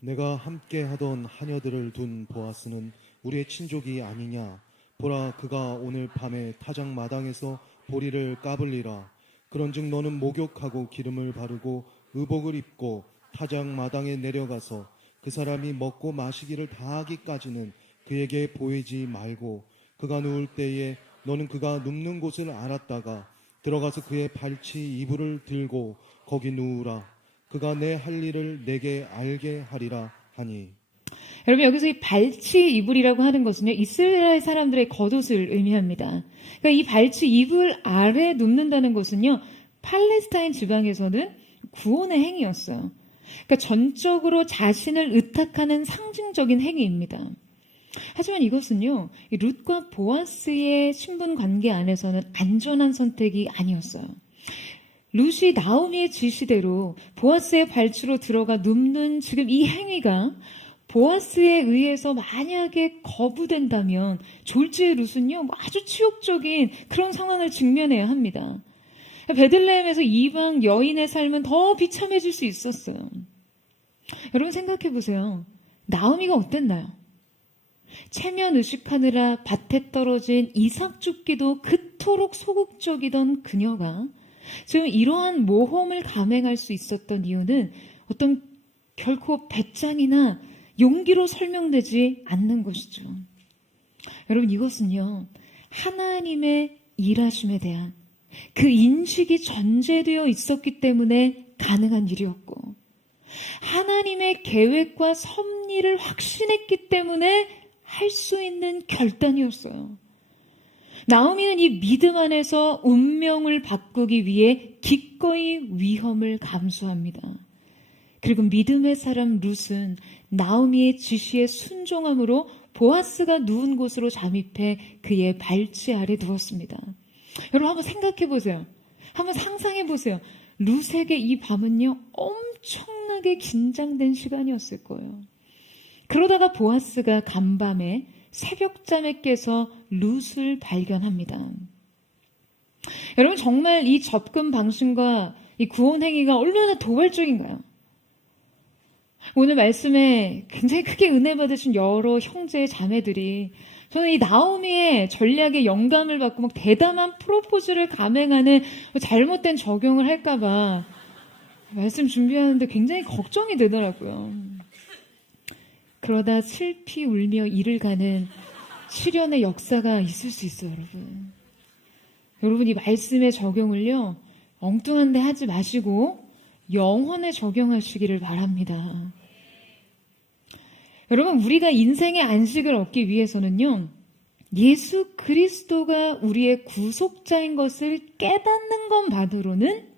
내가 함께 하던 하녀들을 둔 보아스는 우리의 친족이 아니냐. 보라, 그가 오늘 밤에 타작 마당에서 보리를 까불리라. 그런즉 너는 목욕하고 기름을 바르고 의복을 입고 타작 마당에 내려가서 그 사람이 먹고 마시기를 다하기까지는 그에게 보이지 말고 그가 누울 때에 너는 그가 눕는 곳을 알았다가 들어가서 그의 발치 이불을 들고 거기 누우라. 그가 내 할 일을 내게 알게 하리라 하니. 여러분, 여기서 이 발치 이불이라고 하는 것은요, 이스라엘 사람들의 겉옷을 의미합니다. 그러니까 이 발치 이불 아래 눕는다는 것은요, 팔레스타인 지방에서는 구원의 행위였어요. 그러니까 전적으로 자신을 의탁하는 상징적인 행위입니다. 하지만 이것은요, 이 룻과 보아스의 신분 관계 안에서는 안전한 선택이 아니었어요. 룻이 나오미의 지시대로 보아스의 발치로 들어가 눕는 지금 이 행위가 보아스에 의해서 만약에 거부된다면 졸지의 룻은요, 아주 치욕적인 그런 상황을 직면해야 합니다. 베들레헴에서 이방 여인의 삶은 더 비참해질 수 있었어요. 여러분 생각해 보세요. 나오미가 어땠나요? 체면 의식하느라 밭에 떨어진 이삭 줍기도 그토록 소극적이던 그녀가 지금 이러한 모험을 감행할 수 있었던 이유는 어떤 결코 배짱이나 용기로 설명되지 않는 것이죠. 여러분 이것은요, 하나님의 일하심에 대한 그 인식이 전제되어 있었기 때문에 가능한 일이었고, 하나님의 계획과 섭리를 확신했기 때문에 할 수 있는 결단이었어요. 나오미는 이 믿음 안에서 운명을 바꾸기 위해 기꺼이 위험을 감수합니다. 그리고 믿음의 사람 룻은 나오미의 지시에 순종함으로 보아스가 누운 곳으로 잠입해 그의 발치 아래 누웠습니다. 여러분 한번 생각해 보세요. 한번 상상해 보세요. 룻에게 이 밤은요, 엄청나게 긴장된 시간이었을 거예요. 그러다가 보아스가 간밤에 새벽잠에 깨서 룻을 발견합니다. 여러분 정말 이 접근 방식과 이 구원 행위가 얼마나 도발적인가요? 오늘 말씀에 굉장히 크게 은혜 받으신 여러 형제 자매들이, 저는 이 나오미의 전략에 영감을 받고 막 대담한 프로포즈를 감행하는 잘못된 적용을 할까봐 말씀 준비하는데 굉장히 걱정이 되더라고요. 그러다 슬피 울며 이를 가는 시련의 역사가 있을 수 있어요, 여러분. 여러분 이 말씀의 적용을요, 엉뚱한데 하지 마시고 영혼에 적용하시기를 바랍니다. 여러분 우리가 인생의 안식을 얻기 위해서는요, 예수 그리스도가 우리의 구속자인 것을 깨닫는 것만으로는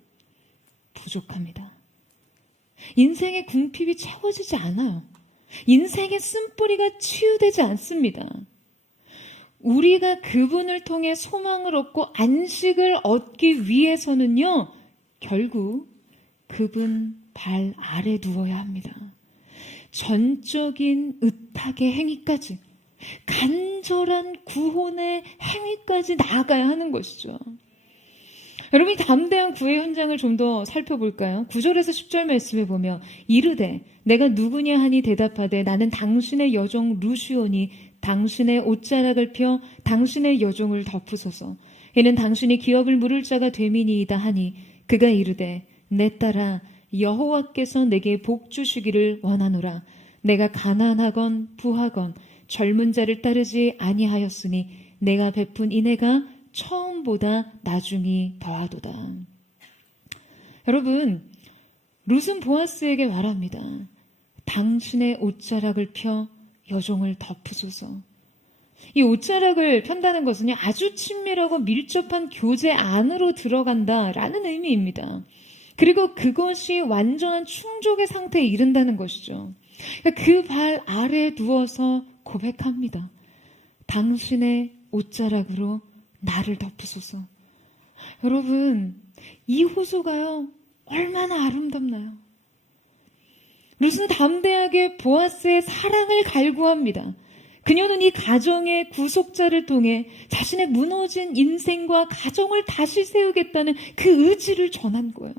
부족합니다. 인생의 궁핍이 채워지지 않아요. 인생의 쓴뿌리가 치유되지 않습니다. 우리가 그분을 통해 소망을 얻고 안식을 얻기 위해서는요, 결국 그분 발 아래 누워야 합니다. 전적인 의탁의 행위까지, 간절한 구원의 행위까지 나아가야 하는 것이죠. 여러분 이 담대한 구의 현장을 좀 더 살펴볼까요? 9절에서 10절 말씀에 보면 이르되 내가 누구냐 하니 대답하되 나는 당신의 여종 루시오니 당신의 옷자락을 펴 당신의 여종을 덮으소서. 이는 당신이 기업을 물을 자가 됨이니이다 하니 그가 이르되 내 딸아 여호와께서 내게 복 주시기를 원하노라. 내가 가난하건 부하건 젊은 자를 따르지 아니하였으니 내가 베푼 인애가 처음보다 나중이 더하도다. 여러분 룻은 보아스에게 말합니다. 당신의 옷자락을 펴 여종을 덮으소서. 이 옷자락을 편다는 것은요, 아주 친밀하고 밀접한 교제 안으로 들어간다라는 의미입니다. 그리고 그것이 완전한 충족의 상태에 이른다는 것이죠. 그 발 아래에 누워서 고백합니다. 당신의 옷자락으로 나를 덮으소서. 여러분 이 호소가요 얼마나 아름답나요? 룻은 담대하게 보아스의 사랑을 갈구합니다. 그녀는 이 가정의 구속자를 통해 자신의 무너진 인생과 가정을 다시 세우겠다는 그 의지를 전한 거예요.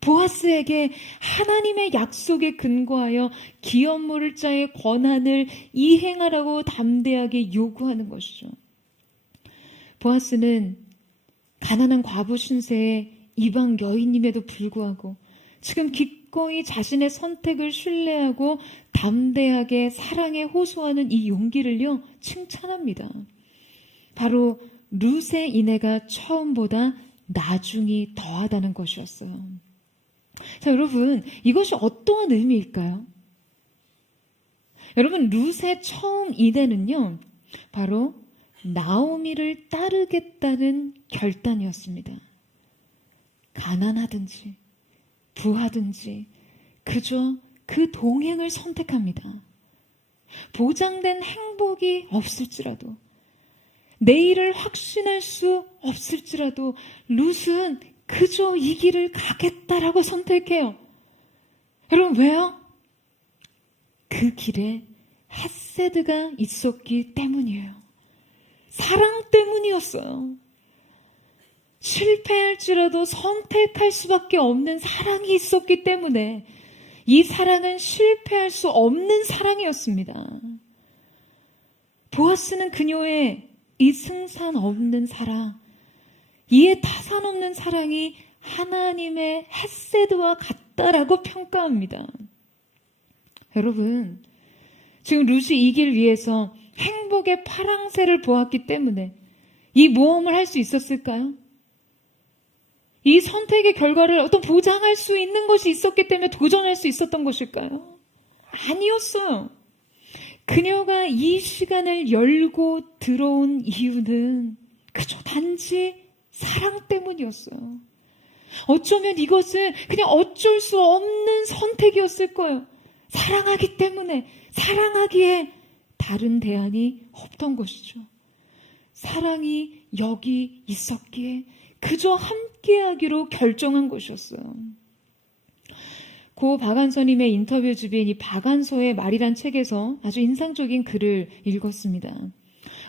보아스에게 하나님의 약속에 근거하여 기업 물을 자의 권한을 이행하라고 담대하게 요구하는 것이죠. 보아스는 가난한 과부 신세에 이방 여인임에도 불구하고 지금 기꺼이 자신의 선택을 신뢰하고 담대하게 사랑에 호소하는 이 용기를요, 칭찬합니다. 바로 룻의 인애가 처음보다 나중이 더하다는 것이었어요. 자, 여러분, 이것이 어떠한 의미일까요? 여러분, 룻의 처음 인애는요, 바로 나오미를 따르겠다는 결단이었습니다. 가난하든지 부하든지 그저 그 동행을 선택합니다. 보장된 행복이 없을지라도, 내일을 확신할 수 없을지라도 룻은 그저 이 길을 가겠다라고 선택해요. 여러분, 왜요? 그 길에 헤세드가 있었기 때문이에요. 사랑 때문이었어요. 실패할지라도 선택할 수밖에 없는 사랑이 있었기 때문에 이 사랑은 실패할 수 없는 사랑이었습니다. 보아스는 그녀의 이 승산 없는 사랑, 이에 타산 없는 사랑이 하나님의 헤세드와 같다라고 평가합니다. 여러분, 지금 룻이 이 길 위에서 행복의 파랑새를 보았기 때문에 이 모험을 할 수 있었을까요? 이 선택의 결과를 어떤 보장할 수 있는 것이 있었기 때문에 도전할 수 있었던 것일까요? 아니었어요. 그녀가 이 시간을 열고 들어온 이유는 그저 단지 사랑 때문이었어요. 어쩌면 이것은 그냥 어쩔 수 없는 선택이었을 거예요. 사랑하기 때문에, 사랑하기에 다른 대안이 없던 것이죠. 사랑이 여기 있었기에 그저 함께하기로 결정한 것이었어요. 고 박안서님의 인터뷰 주비인 이 박안서의 말이란 책에서 아주 인상적인 글을 읽었습니다.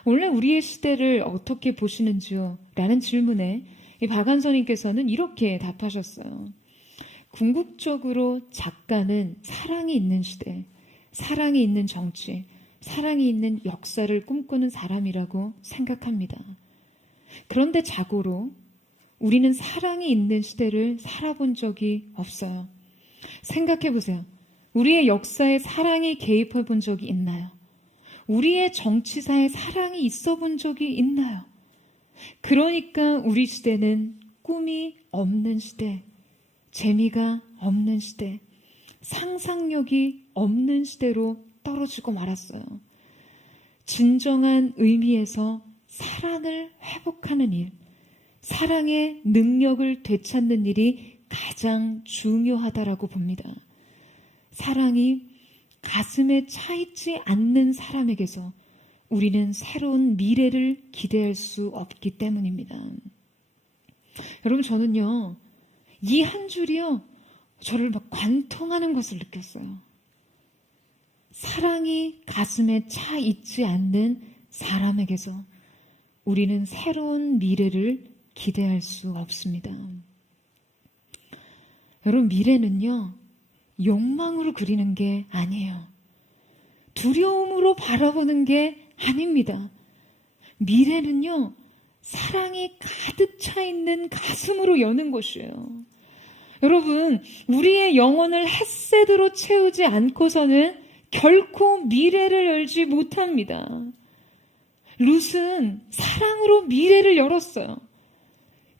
원래 우리의 시대를 어떻게 보시는지요? 라는 질문에 이 박안서님께서는 이렇게 답하셨어요. 궁극적으로 작가는 사랑이 있는 시대, 사랑이 있는 정치, 사랑이 있는 역사를 꿈꾸는 사람이라고 생각합니다. 그런데 자고로 우리는 사랑이 있는 시대를 살아본 적이 없어요. 생각해 보세요. 우리의 역사에 사랑이 개입해 본 적이 있나요? 우리의 정치사에 사랑이 있어 본 적이 있나요? 그러니까 우리 시대는 꿈이 없는 시대, 재미가 없는 시대, 상상력이 없는 시대로 떨어지고 말았어요. 진정한 의미에서 사랑을 회복하는 일, 사랑의 능력을 되찾는 일이 가장 중요하다라고 봅니다. 사랑이 가슴에 차있지 않는 사람에게서 우리는 새로운 미래를 기대할 수 없기 때문입니다. 여러분, 저는요, 이 한 줄이요, 저를 막 관통하는 것을 느꼈어요. 사랑이 가슴에 차 있지 않는 사람에게서 우리는 새로운 미래를 기대할 수 없습니다. 여러분, 미래는요, 욕망으로 그리는 게 아니에요. 두려움으로 바라보는 게 아닙니다. 미래는요, 사랑이 가득 차 있는 가슴으로 여는 것이에요. 여러분, 우리의 영혼을 헤세드로 채우지 않고서는 결코 미래를 열지 못합니다. 룻은 사랑으로 미래를 열었어요.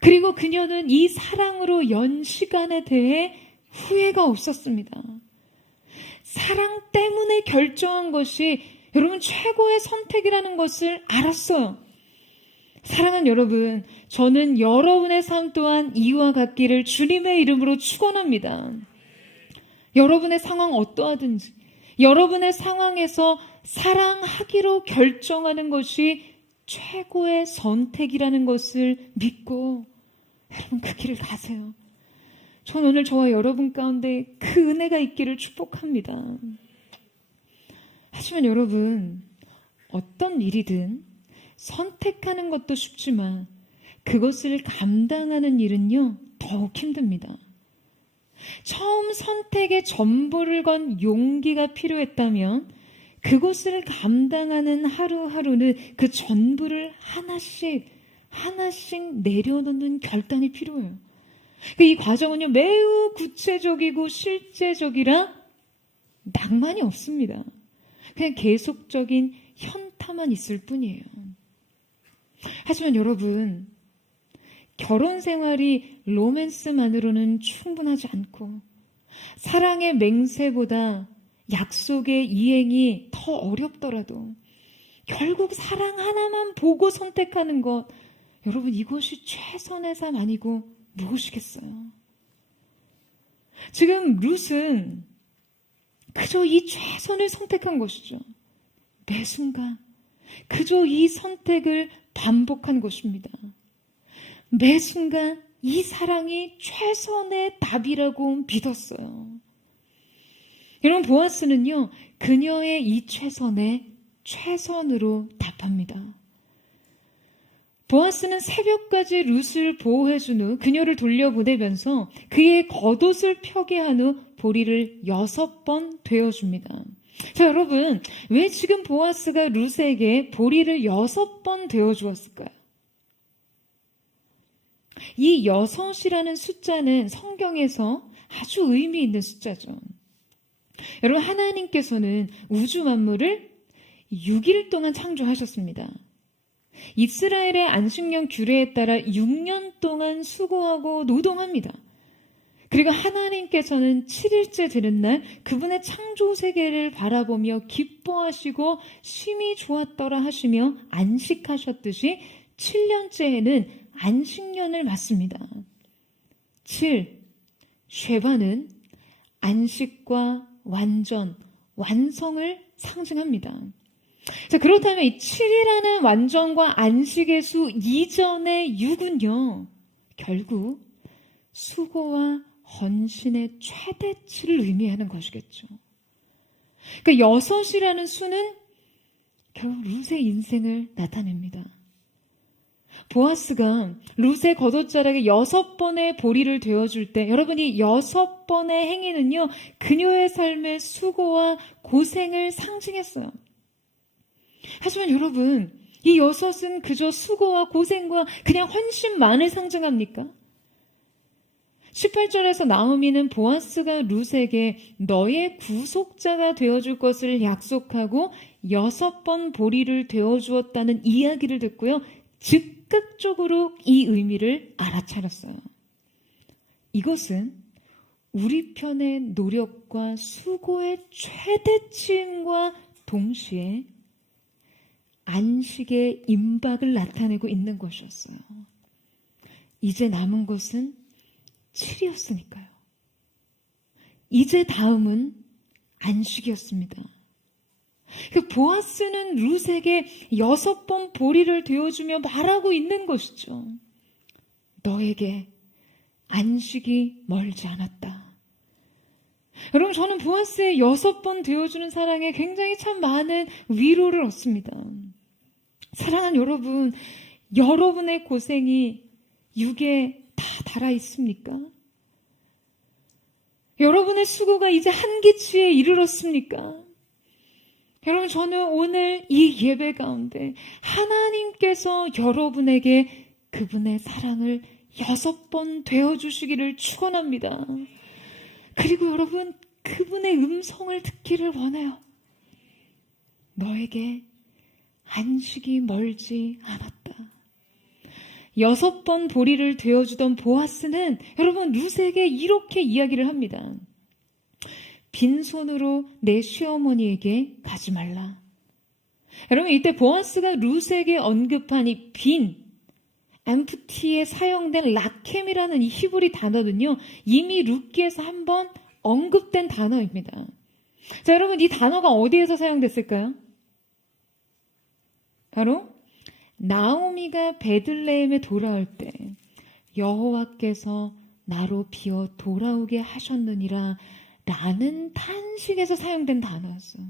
그리고 그녀는 이 사랑으로 연 시간에 대해 후회가 없었습니다. 사랑 때문에 결정한 것이 여러분 최고의 선택이라는 것을 알았어요. 사랑하는 여러분, 저는 여러분의 삶 또한 이와 같기를 주님의 이름으로 축원합니다. 여러분의 상황 어떠하든지 여러분의 상황에서 사랑하기로 결정하는 것이 최고의 선택이라는 것을 믿고 여러분 그 길을 가세요. 전 오늘 저와 여러분 가운데 그 은혜가 있기를 축복합니다. 하지만 여러분, 어떤 일이든 선택하는 것도 쉽지만 그것을 감당하는 일은요, 더욱 힘듭니다. 처음 선택에 전부를 건 용기가 필요했다면 그것을 감당하는 하루하루는 그 전부를 하나씩 내려놓는 결단이 필요해요. 이 과정은요, 매우 구체적이고 실제적이라 낭만이 없습니다. 그냥 계속적인 현타만 있을 뿐이에요. 하지만 여러분, 결혼 생활이 로맨스만으로는 충분하지 않고 사랑의 맹세보다 약속의 이행이 더 어렵더라도 결국 사랑 하나만 보고 선택하는 것, 여러분 이것이 최선의 삶 아니고 무엇이겠어요? 지금 룻은 그저 이 최선을 선택한 것이죠. 매 순간 그저 이 선택을 반복한 것입니다. 매 순간 이 사랑이 최선의 답이라고 믿었어요. 여러분, 보아스는요, 그녀의 이 최선에 최선으로 답합니다. 보아스는 새벽까지 룻을 보호해준 후 그녀를 돌려보내면서 그의 겉옷을 펴게 한 후 보리를 6번 되어줍니다. 자, 여러분, 왜 지금 보아스가 룻에게 보리를 6번 되어주었을까요? 이 6이라는 숫자는 성경에서 아주 의미 있는 숫자죠. 여러분, 하나님께서는 우주 만물을 6일 동안 창조하셨습니다. 이스라엘의 안식년 규례에 따라 6년 동안 수고하고 노동합니다. 그리고 하나님께서는 7일째 되는 날 그분의 창조 세계를 바라보며 기뻐하시고 심히 좋았더라 하시며 안식하셨듯이 7년째에는 안식년을 맞습니다. 7, 쉐바는 안식과 완전, 완성을 상징합니다. 자, 그렇다면 이 7이라는 완전과 안식의 수 이전의 6은요, 결국 수고와 헌신의 최대치를 의미하는 것이겠죠. 그러니까 6이라는 수는 결국 룻의 인생을 나타냅니다. 보아스가 룻의 겉옷자락에 6번의 보리를 되어줄 때, 여러분이 6번의 행위는요, 그녀의 삶의 수고와 고생을 상징했어요. 하지만 여러분, 이 6은 그저 수고와 고생과 그냥 헌신만을 상징합니까? 18절에서 나오미는 보아스가 룻에게 너의 구속자가 되어줄 것을 약속하고 6번 보리를 되어주었다는 이야기를 듣고요, 즉각적으로 이 의미를 알아차렸어요. 이것은 우리 편의 노력과 수고의 최대치임과 동시에 안식의 임박을 나타내고 있는 것이었어요. 이제 남은 것은 7이었으니까요. 이제 다음은 안식이었습니다. 보아스는 룻에게 6번 보리를 되어주며 말하고 있는 것이죠. 너에게 안식이 멀지 않았다. 여러분, 저는 보아스의 6번 되어주는 사랑에 굉장히 참 많은 위로를 얻습니다. 사랑하는 여러분, 여러분의 고생이 6에 다 달아 있습니까? 여러분의 수고가 이제 한계치에 이르렀습니까? 여러분, 저는 오늘 이 예배 가운데 하나님께서 여러분에게 그분의 사랑을 6번 되어주시기를 축원합니다. 그리고 여러분, 그분의 음성을 듣기를 원해요. 너에게 안식이 멀지 않았다. 6번 보리를 되어주던 보아스는 여러분 룻에게 이렇게 이야기를 합니다. 빈손으로 내 시어머니에게 가지 말라. 여러분, 이때 보아스가 룻에게 언급한 이 빈, empty에 사용된 라켐이라는 이 히브리 단어는요, 이미 룻기에서 한번 언급된 단어입니다. 자, 여러분, 이 단어가 어디에서 사용됐을까요? 바로 나오미가 베들레헴에 돌아올 때 여호와께서 나로 비어 돌아오게 하셨느니라 라는 탄식에서 사용된 단어였어요.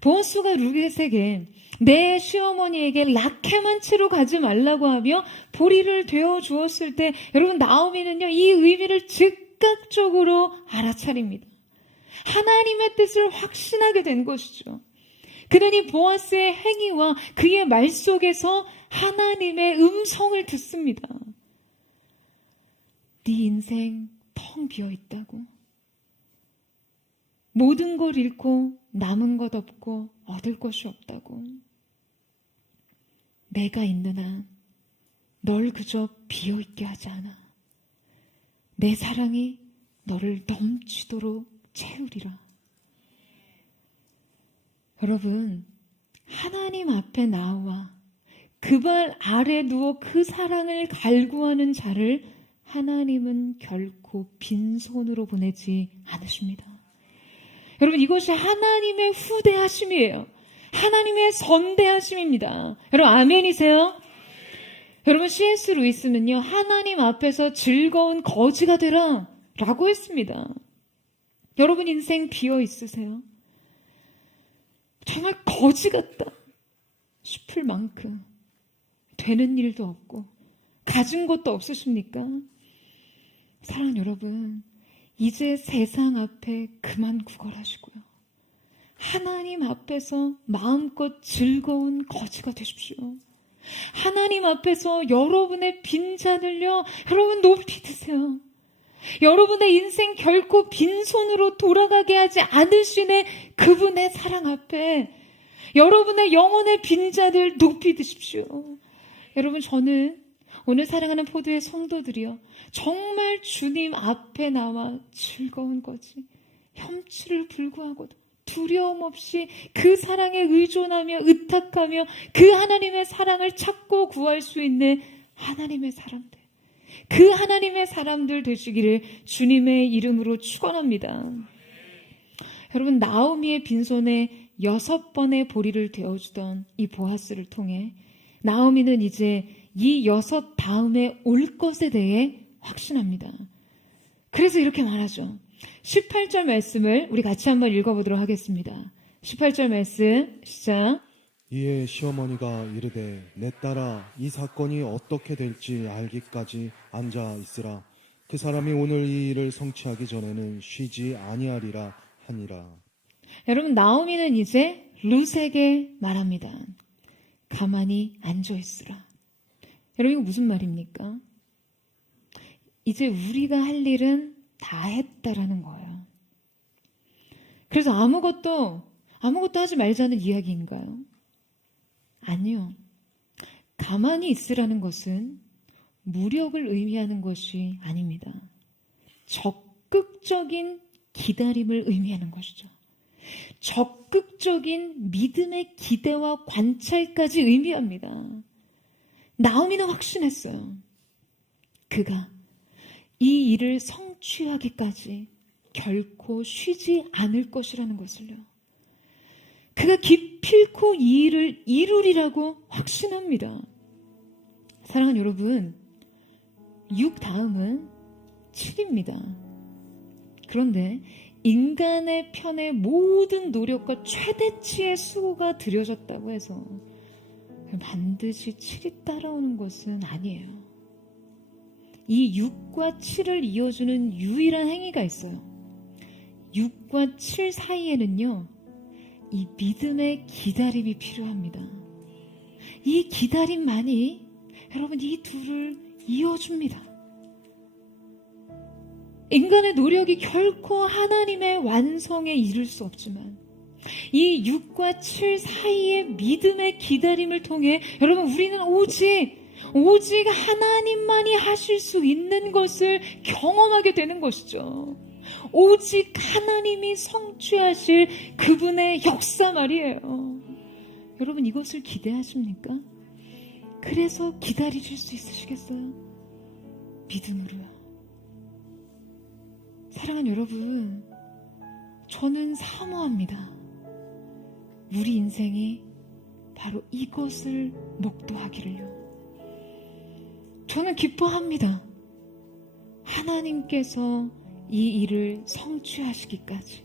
보아스가 룻에게 내 시어머니에게 라켐한 채로 가지 말라고 하며 보리를 되어 주었을 때 여러분, 나오미는요, 이 의미를 즉각적으로 알아차립니다. 하나님의 뜻을 확신하게 된 것이죠. 그는 이 보아스의 행위와 그의 말 속에서 하나님의 음성을 듣습니다. 네 인생 텅 비어 있다고. 모든 걸 잃고 남은 것 없고 얻을 것이 없다고. 내가 있는 한 널 그저 비어 있게 하지 않아. 내 사랑이 너를 넘치도록 채우리라. 여러분, 하나님 앞에 나와 그 발 아래 누워 그 사랑을 갈구하는 자를 하나님은 결코 빈손으로 보내지 않으십니다. 여러분, 이것이 하나님의 후대하심이에요. 하나님의 선대하심입니다. 여러분, 아멘이세요? 여러분, C.S. 루이스는요, 하나님 앞에서 즐거운 거지가 되라 라고 했습니다. 여러분 인생 비어 있으세요? 정말 거지 같다 싶을 만큼 되는 일도 없고 가진 것도 없으십니까? 사랑하는 여러분, 이제 세상 앞에 그만 구걸하시고요. 하나님 앞에서 마음껏 즐거운 거지가 되십시오. 하나님 앞에서 여러분의 빈잔을요, 여러분 높이 드세요. 여러분의 인생 결코 빈손으로 돌아가게 하지 않으시는 그분의 사랑 앞에 여러분의 영혼의 빈잔을 높이 드십시오. 여러분, 저는 오늘 사랑하는 포도의 성도들이요, 정말 주님 앞에 나와 즐거운 거지, 혐취를 불구하고도 두려움 없이 그 사랑에 의존하며 의탁하며 그 하나님의 사랑을 찾고 구할 수 있는 하나님의 사람들, 그 하나님의 사람들 되시기를 주님의 이름으로 축원합니다. 여러분, 나오미의 빈손에 6번의 보리를 되어주던 이 보아스를 통해 나오미는 이제 이 6 다음에 올 것에 대해 확신합니다. 그래서 이렇게 말하죠. 18절 말씀을 우리 같이 한번 읽어보도록 하겠습니다. 18절 말씀 시작. 이에 시어머니가 이르되 내 딸아 이 사건이 어떻게 될지 알기까지 앉아 있으라. 그 사람이 오늘 이 일을 성취하기 전에는 쉬지 아니하리라 하니라. 여러분, 나오미는 이제 룻에게 말합니다. 가만히 앉아 있으라. 여러분, 이거 무슨 말입니까? 이제 우리가 할 일은 다 했다라는 거예요. 그래서 아무것도 하지 말자는 이야기인가요? 아니요. 가만히 있으라는 것은 무력을 의미하는 것이 아닙니다. 적극적인 기다림을 의미하는 것이죠. 적극적인 믿음의 기대와 관찰까지 의미합니다. 나오미는 확신했어요. 그가 이 일을 성취하기까지 결코 쉬지 않을 것이라는 것을요. 그가 기필코 이 일을 이루리라고 확신합니다. 사랑하는 여러분, 6 다음은 7입니다. 그런데 인간의 편에 모든 노력과 최대치의 수고가 들여졌다고 해서 반드시 7이 따라오는 것은 아니에요. 이 6과 7을 이어주는 유일한 행위가 있어요. 6과 7 사이에는요, 이 믿음의 기다림이 필요합니다. 이 기다림만이 여러분 이 둘을 이어줍니다. 인간의 노력이 결코 하나님의 완성에 이를 수 없지만 이 6과 7 사이의 믿음의 기다림을 통해 여러분 우리는 오직 하나님만이 하실 수 있는 것을 경험하게 되는 것이죠. 오직 하나님이 성취하실 그분의 역사 말이에요. 여러분, 이것을 기대하십니까? 그래서 기다리실 수 있으시겠어요? 믿음으로요. 사랑하는 여러분, 저는 사모합니다. 우리 인생이 바로 이것을 목도하기를요. 저는 기뻐합니다. 하나님께서 이 일을 성취하시기까지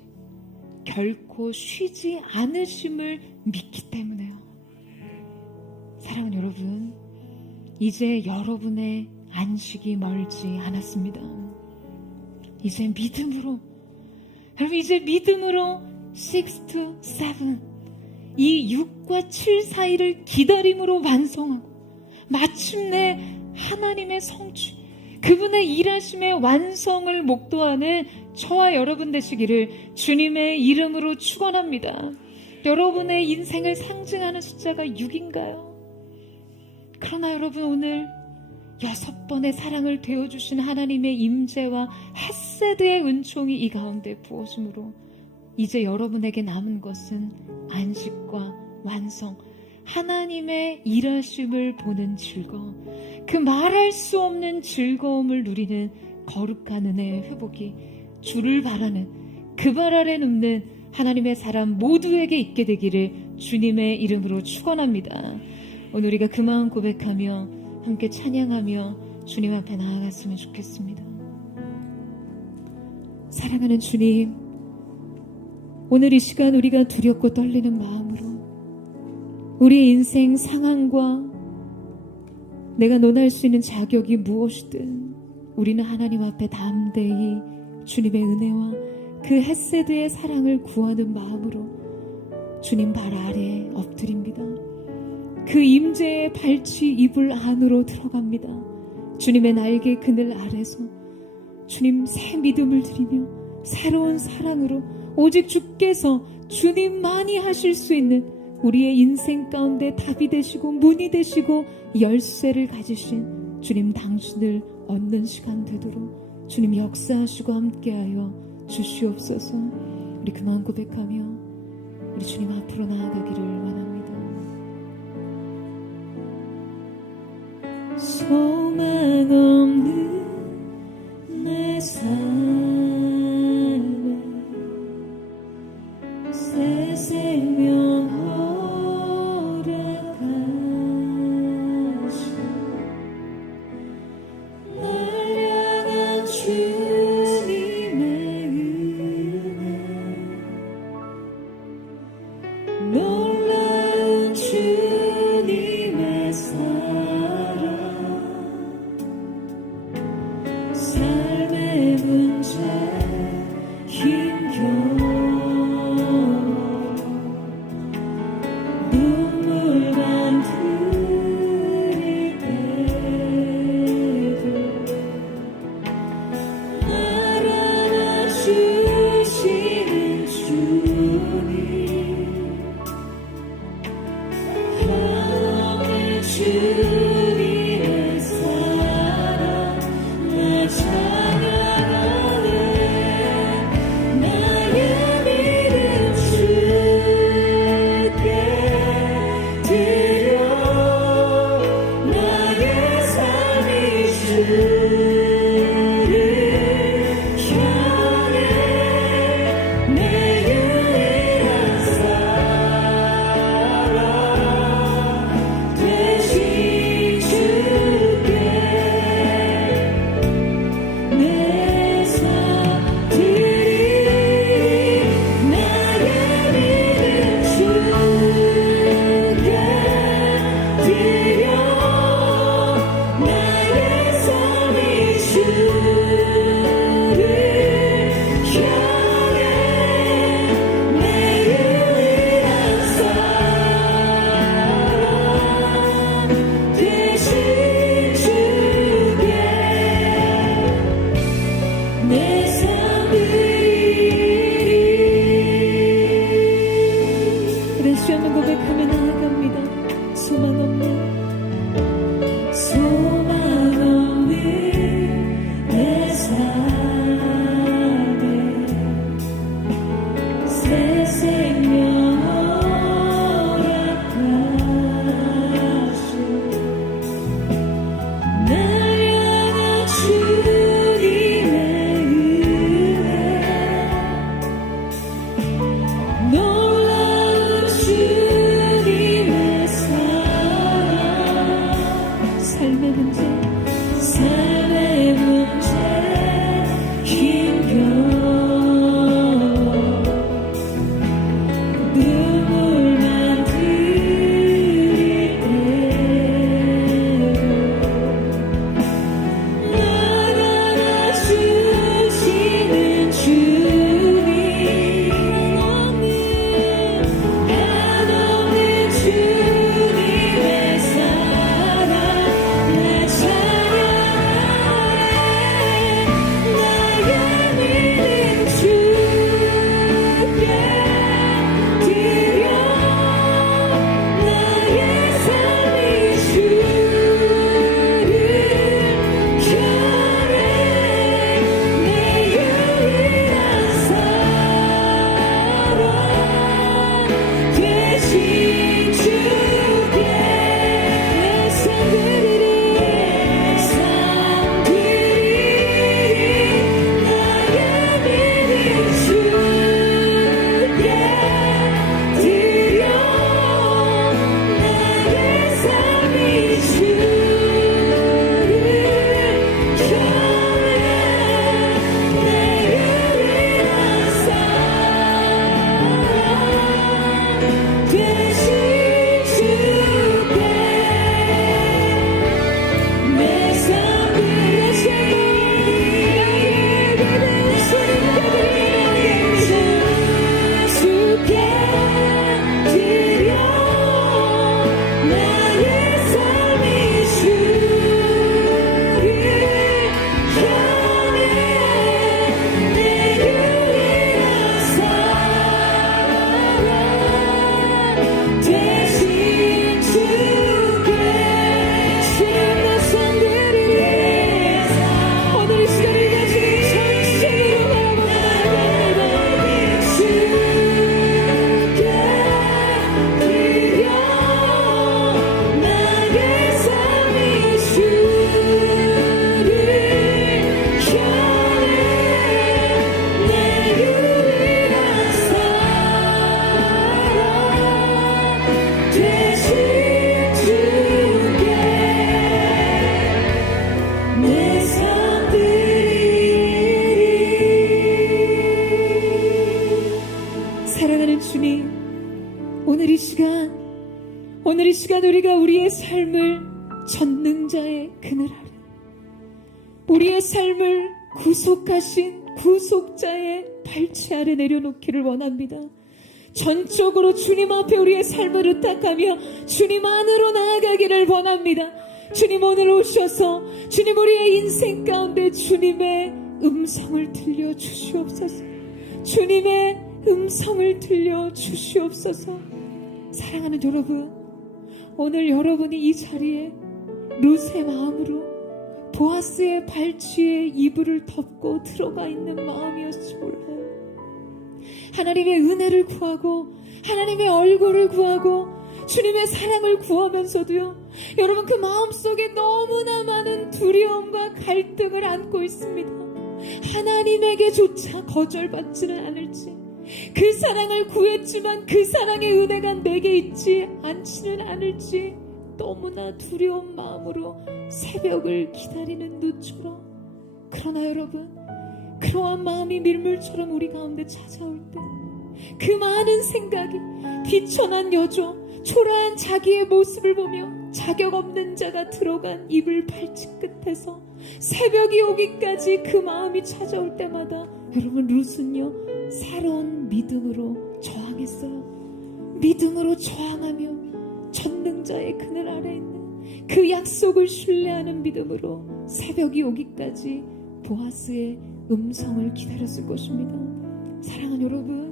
결코 쉬지 않으심을 믿기 때문에요. 사랑하는 여러분, 이제 여러분의 안식이 멀지 않았습니다. 이제 믿음으로, 여러분 이제 믿음으로 6 to 7, 이 6과 7 사이를 기다림으로 완성하고 마침내 하나님의 성취, 그분의 일하심의 완성을 목도하는 저와 여러분 되시기를 주님의 이름으로 축원합니다. 여러분의 인생을 상징하는 숫자가 6인가요? 그러나 여러분, 오늘 6번의 사랑을 되어주신 하나님의 임재와 헤세드의 은총이 이 가운데 부어짐으로 이제 여러분에게 남은 것은 안식과 완성, 하나님의 일하심을 보는 즐거움, 그 말할 수 없는 즐거움을 누리는 거룩한 은혜의 회복이 주를 바라는, 그 발 아래 눕는 하나님의 사람 모두에게 있게 되기를 주님의 이름으로 축원합니다. 오늘 우리가 그 마음 고백하며 함께 찬양하며 주님 앞에 나아갔으면 좋겠습니다. 사랑하는 주님, 오늘 이 시간 우리가 두렵고 떨리는 마음으로 우리의 인생 상황과 내가 논할 수 있는 자격이 무엇이든 우리는 하나님 앞에 담대히 주님의 은혜와 그 헤세드의 사랑을 구하는 마음으로 주님 발 아래 엎드립니다. 그 임재의 발치 이불 안으로 들어갑니다. 주님의 날개 그늘 아래서 주님 새 믿음을 드리며 새로운 사랑으로 오직 주께서 주님만이 하실 수 있는 우리의 인생 가운데 답이 되시고 문이 되시고 열쇠를 가지신 주님 당신을 얻는 시간 되도록 주님 역사하시고 함께하여 주시옵소서. 우리 그 마음 고백하며 우리 주님 앞으로 나아가기를 원합니다. 소망 없는 내 삶에 새 생명 허락하시 날 향한 주님의 은혜 놀라운 주님의 사랑 삶의 문제 힘겨워 눈물만 흐릴 때도 알아주시는 주님 하나님의 주님의 사랑 나 찬양하네 나의 믿음 주께 드려 나의 삶이 주를 향해 내 유일한 사랑 되신 주께 내 삶 드리 나의 믿음 주께 드려 나의 삶이 주를 향해 내 유일한 사랑 되신 주께 내 삶 드리리. 우리 주 한번 고백하며 나아갑니다. 소망 없는 내 삶에 새 생명 허락하시 날 향한 주님의 은혜 놀라운 주님의 오늘 이 시간 우리가 우리의 삶을 전능자의 그늘 아래, 우리의 삶을 구속하신 구속자의 발치 아래 내려놓기를 원합니다. 전적으로 주님 앞에 우리의 삶을 의탁하며 주님 안으로 나아가기를 원합니다. 주님 오늘 오셔서 주님 우리의 인생 가운데 주님의 음성을 들려주시옵소서. 주님의 음성을 들려주시옵소서. 사랑하는 여러분, 오늘 여러분이 이 자리에 룻의 마음으로 보아스의 발치에 이불을 덮고 들어가 있는 마음이었을지 몰라요. 하나님의 은혜를 구하고 하나님의 얼굴을 구하고 주님의 사랑을 구하면서도요, 여러분 그 마음속에 너무나 많은 두려움과 갈등을 안고 있습니다. 하나님에게조차 거절받지는 않을지, 그 사랑을 구했지만 그 사랑의 은혜가 내게 있지 않지는 않을지 너무나 두려운 마음으로 새벽을 기다리는 룻처럼, 그러나 여러분 그러한 마음이 밀물처럼 우리 가운데 찾아올 때 그 많은 생각이 비천한 여조, 초라한 자기의 모습을 보며 자격 없는 자가 들어간 이불 발치 끝에서 새벽이 오기까지 그 마음이 찾아올 때마다 여러분 룻은요 새로운 믿음으로 저항했어요. 믿음으로 저항하며 전능자의 그늘 아래 있는 그 약속을 신뢰하는 믿음으로 새벽이 오기까지 보아스의 음성을 기다렸을 것입니다. 사랑하는 여러분,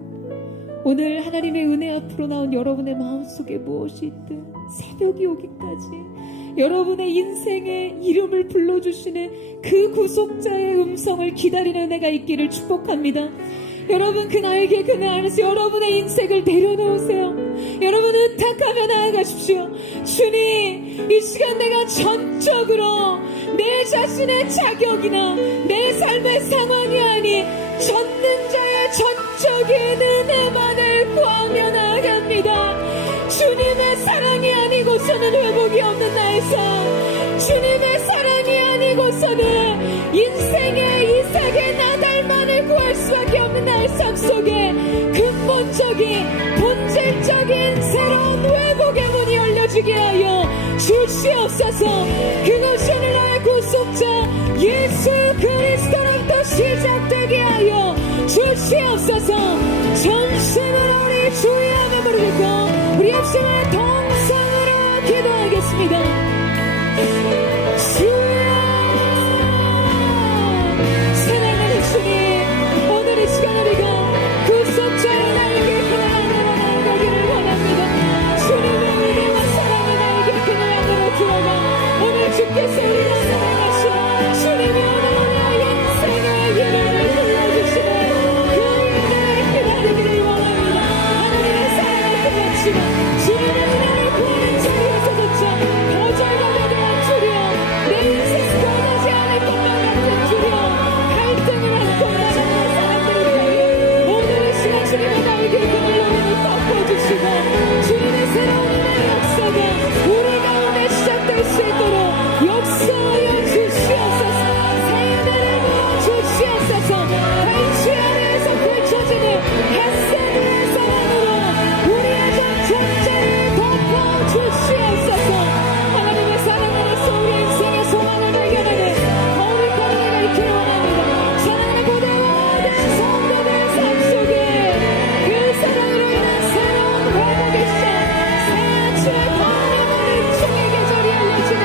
오늘 하나님의 은혜 앞으로 나온 여러분의 마음속에 무엇이 있든 새벽이 오기까지 여러분의 인생의 이름을 불러주시는 그 구속자의 음성을 기다리는 은혜가 있기를 축복합니다. 여러분 그 날개 그늘 안에서 여러분의 인생을 내려놓으세요. 여러분 의탁하며 나아가십시오. 주님, 이 시간 내가 전적으로 내 자신의 자격이나 내 삶의 상황이 아닌 전능자의 전적인 은혜만을 구하며 나아갑니다. 주님의 사랑이 아니고서는 회복이 없는 나의 삶, 주님의 사랑이 아니고서는 인생의 이삭의 나달만을 구할 수밖에 없는 나의 삶 속에 근본적인 본질적인 새로운 회복의 문이 열려지게 하여 주시옵소서. 그것이 오늘 나의 구속자 예수 그리스도로부터 시작되게 하여 주시옵소서. 전심으로 우리 주의 이름을 부르고 우리 입술을 동성으로 기도하겠습니다. 주여, 사랑하는 주님, 오늘 이 시간 우리가 구속자의 날개 그늘 안으로 나아가기를 원합니다. 주님의 은혜와 사랑이 날개 그늘 안으로 들어가 오늘 주께서 우리를 사랑하시오. 주님이 오늘 우리의 인생의 이름을 불러주시는 그 은혜를 기다리기를 원합니다. 하나님의 사랑을 끝마치고 주님의 은혜를 구하는 자리에서조차 거절감에 대한 두려움, 내 인생 변하지 않을 것만 같은 두려움, 갈등을 안고 나가는 사람들을 위하여 오늘 이 시간 주님의 날개 그늘로 덮어주시고 주님의 새로운 은혜의 역사가 우리 가운데 시작될 수 있도록 역사하여 주시옵소서. 새 은혜를 부어주시옵소서. 발치 아래에서 펼쳐지는 햇살 위의 사랑으로 우리의 전쟁자를 덮어주시옵소서. 하나님의 사랑 안에서 우리 인생의 소망을 발견하는 거룩한 은혜가 있기를 원합니다. 사랑의 고대와 된 성도들의 삶 속에 그 사랑으로 인한 새로운 회복의 시작, 새 아침의 강림을 총의 계절이 알려지는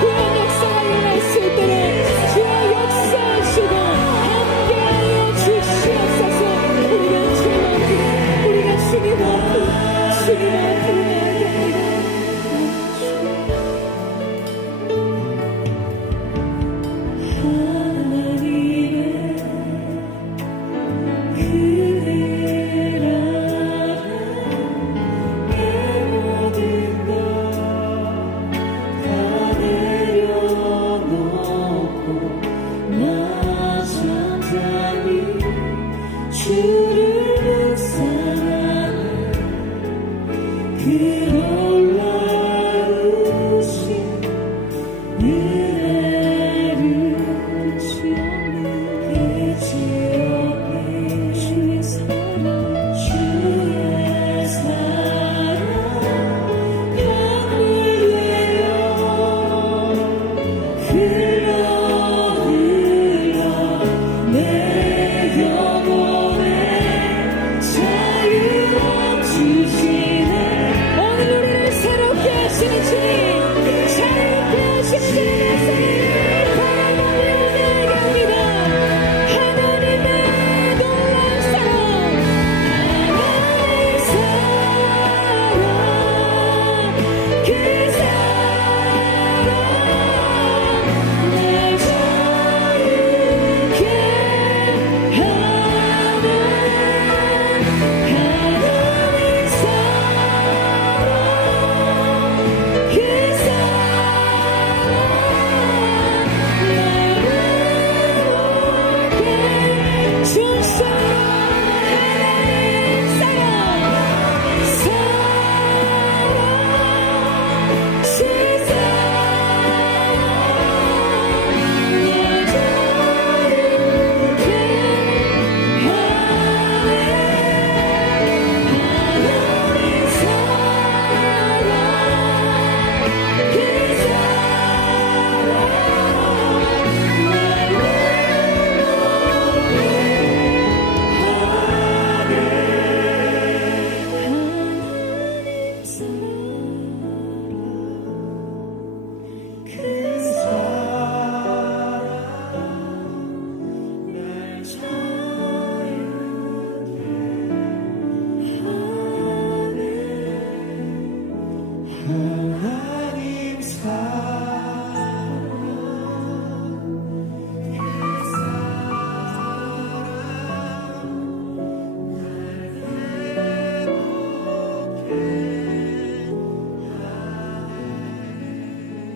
구원 역사가 일어날 수 있도록 주여 역사하시고 함께하여 주시옵소서. 우리가 주님 앞에, 우리가 주님 앞에, 주님 앞으로 나아갑니다. 하나님의 그늘 아래 내 모든 것 다 내려놓고 나 잠잠히 주를 묵상하네. 그 놀라우신 은혜를 끝이 없는 주의 사랑, 주의 사랑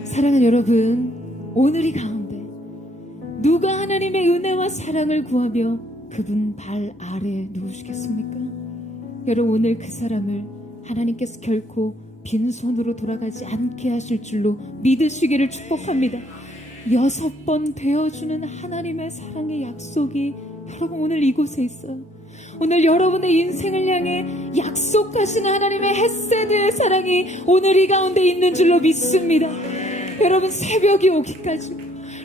사랑하는 여러분, 오늘 이 가운데 누가 하나님의 은혜와 사랑을 구하며 그분 발 아래 누우시겠습니까? 여러분, 오늘 그 사람을 하나님께서 결코 빈손으로 돌아가지 않게 하실 줄로 믿으시기를 축복합니다. 6번 되어주는 하나님의 사랑의 약속이 여러분 오늘 이곳에 있어요. 오늘 여러분의 인생을 향해 약속하시는 하나님의 헤세드의 사랑이 오늘 이 가운데 있는 줄로 믿습니다. 여러분, 새벽이 오기까지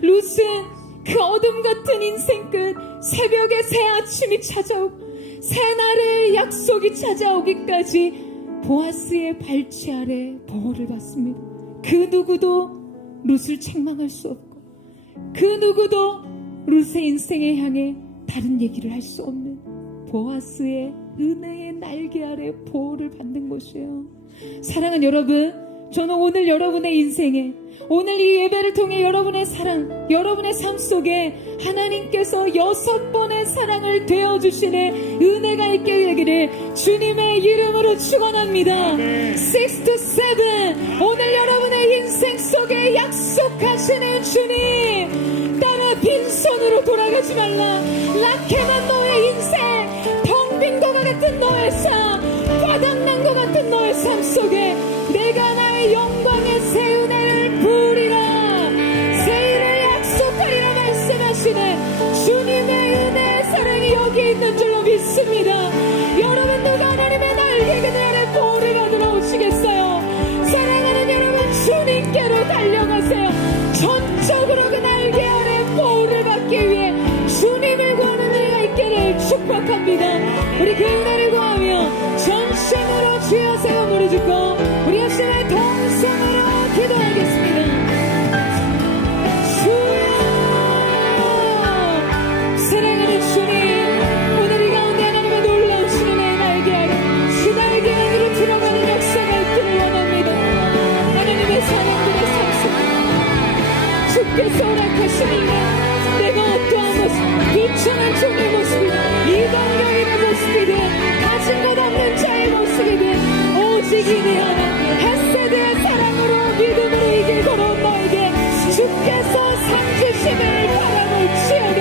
룻은 그 어둠 같은 인생 끝 새벽에 새 아침이 찾아오고 새날의 약속이 찾아오기까지 보아스의 발치 아래 보호를 받습니다. 그 누구도 룻을 책망할 수 없고 그 누구도 룻의 인생에 향해 다른 얘기를 할 수 없는 보아스의 은혜의 날개 아래 보호를 받는 곳이에요. 사랑하는 여러분, 저는 오늘 여러분의 인생에, 오늘 이 예배를 통해 여러분의 사랑, 여러분의 삶 속에 하나님께서 6번의 사랑을 되어주시는 은혜가 있게 되기를 주님의 이름으로 축원합니다. 6 to 7, 오늘 여러분의 인생 속에 약속하시는 주님, 따라 빈손으로 돌아가지 말라. 낙해난 너의 인생, 텅 빈 것 같은 너의 삶, 바닥난 것 같은 너의 삶 속에 내가 나의 영광의 새 은혜를 부으리라, 새 일을 약속하리라 말씀하시는 주님의 은혜의 사랑이 여기 있는 줄로 믿습니다. 여러분, 누가 하나님의 날개 그늘 아래 보호를 받으러 오시겠어요? 사랑하는 여러분, 주님께로 달려가세요. 전적으로 그 날개 아래 보호를 받기 위해 주님을 구하는 은혜가 있기를 축복합니다. 우리 그 은혜를 구하며 전심으로 주여 세워 무릎 짓고 우리 역시나 동성으로 기도하겠습니다. 주여, 사랑하는 주님, 오늘 이 가운데 하나님의 놀라우신 은혜의 날개 아래 그 날개 안으로 들어가는 역사가 있기를 원합니다. 하나님의 사람들의 삶 속에 주께서 허락하시는 내가 어떠한 모습, 비천한 종의 모습이든 이방여인의 모습이든 가진 것 없는 자의 모습이든 오직 이니 하나 헤세드의 사랑으로 믿음으로 이 길 걸어온 너에게 주께서 삼키심을 바라볼지어다.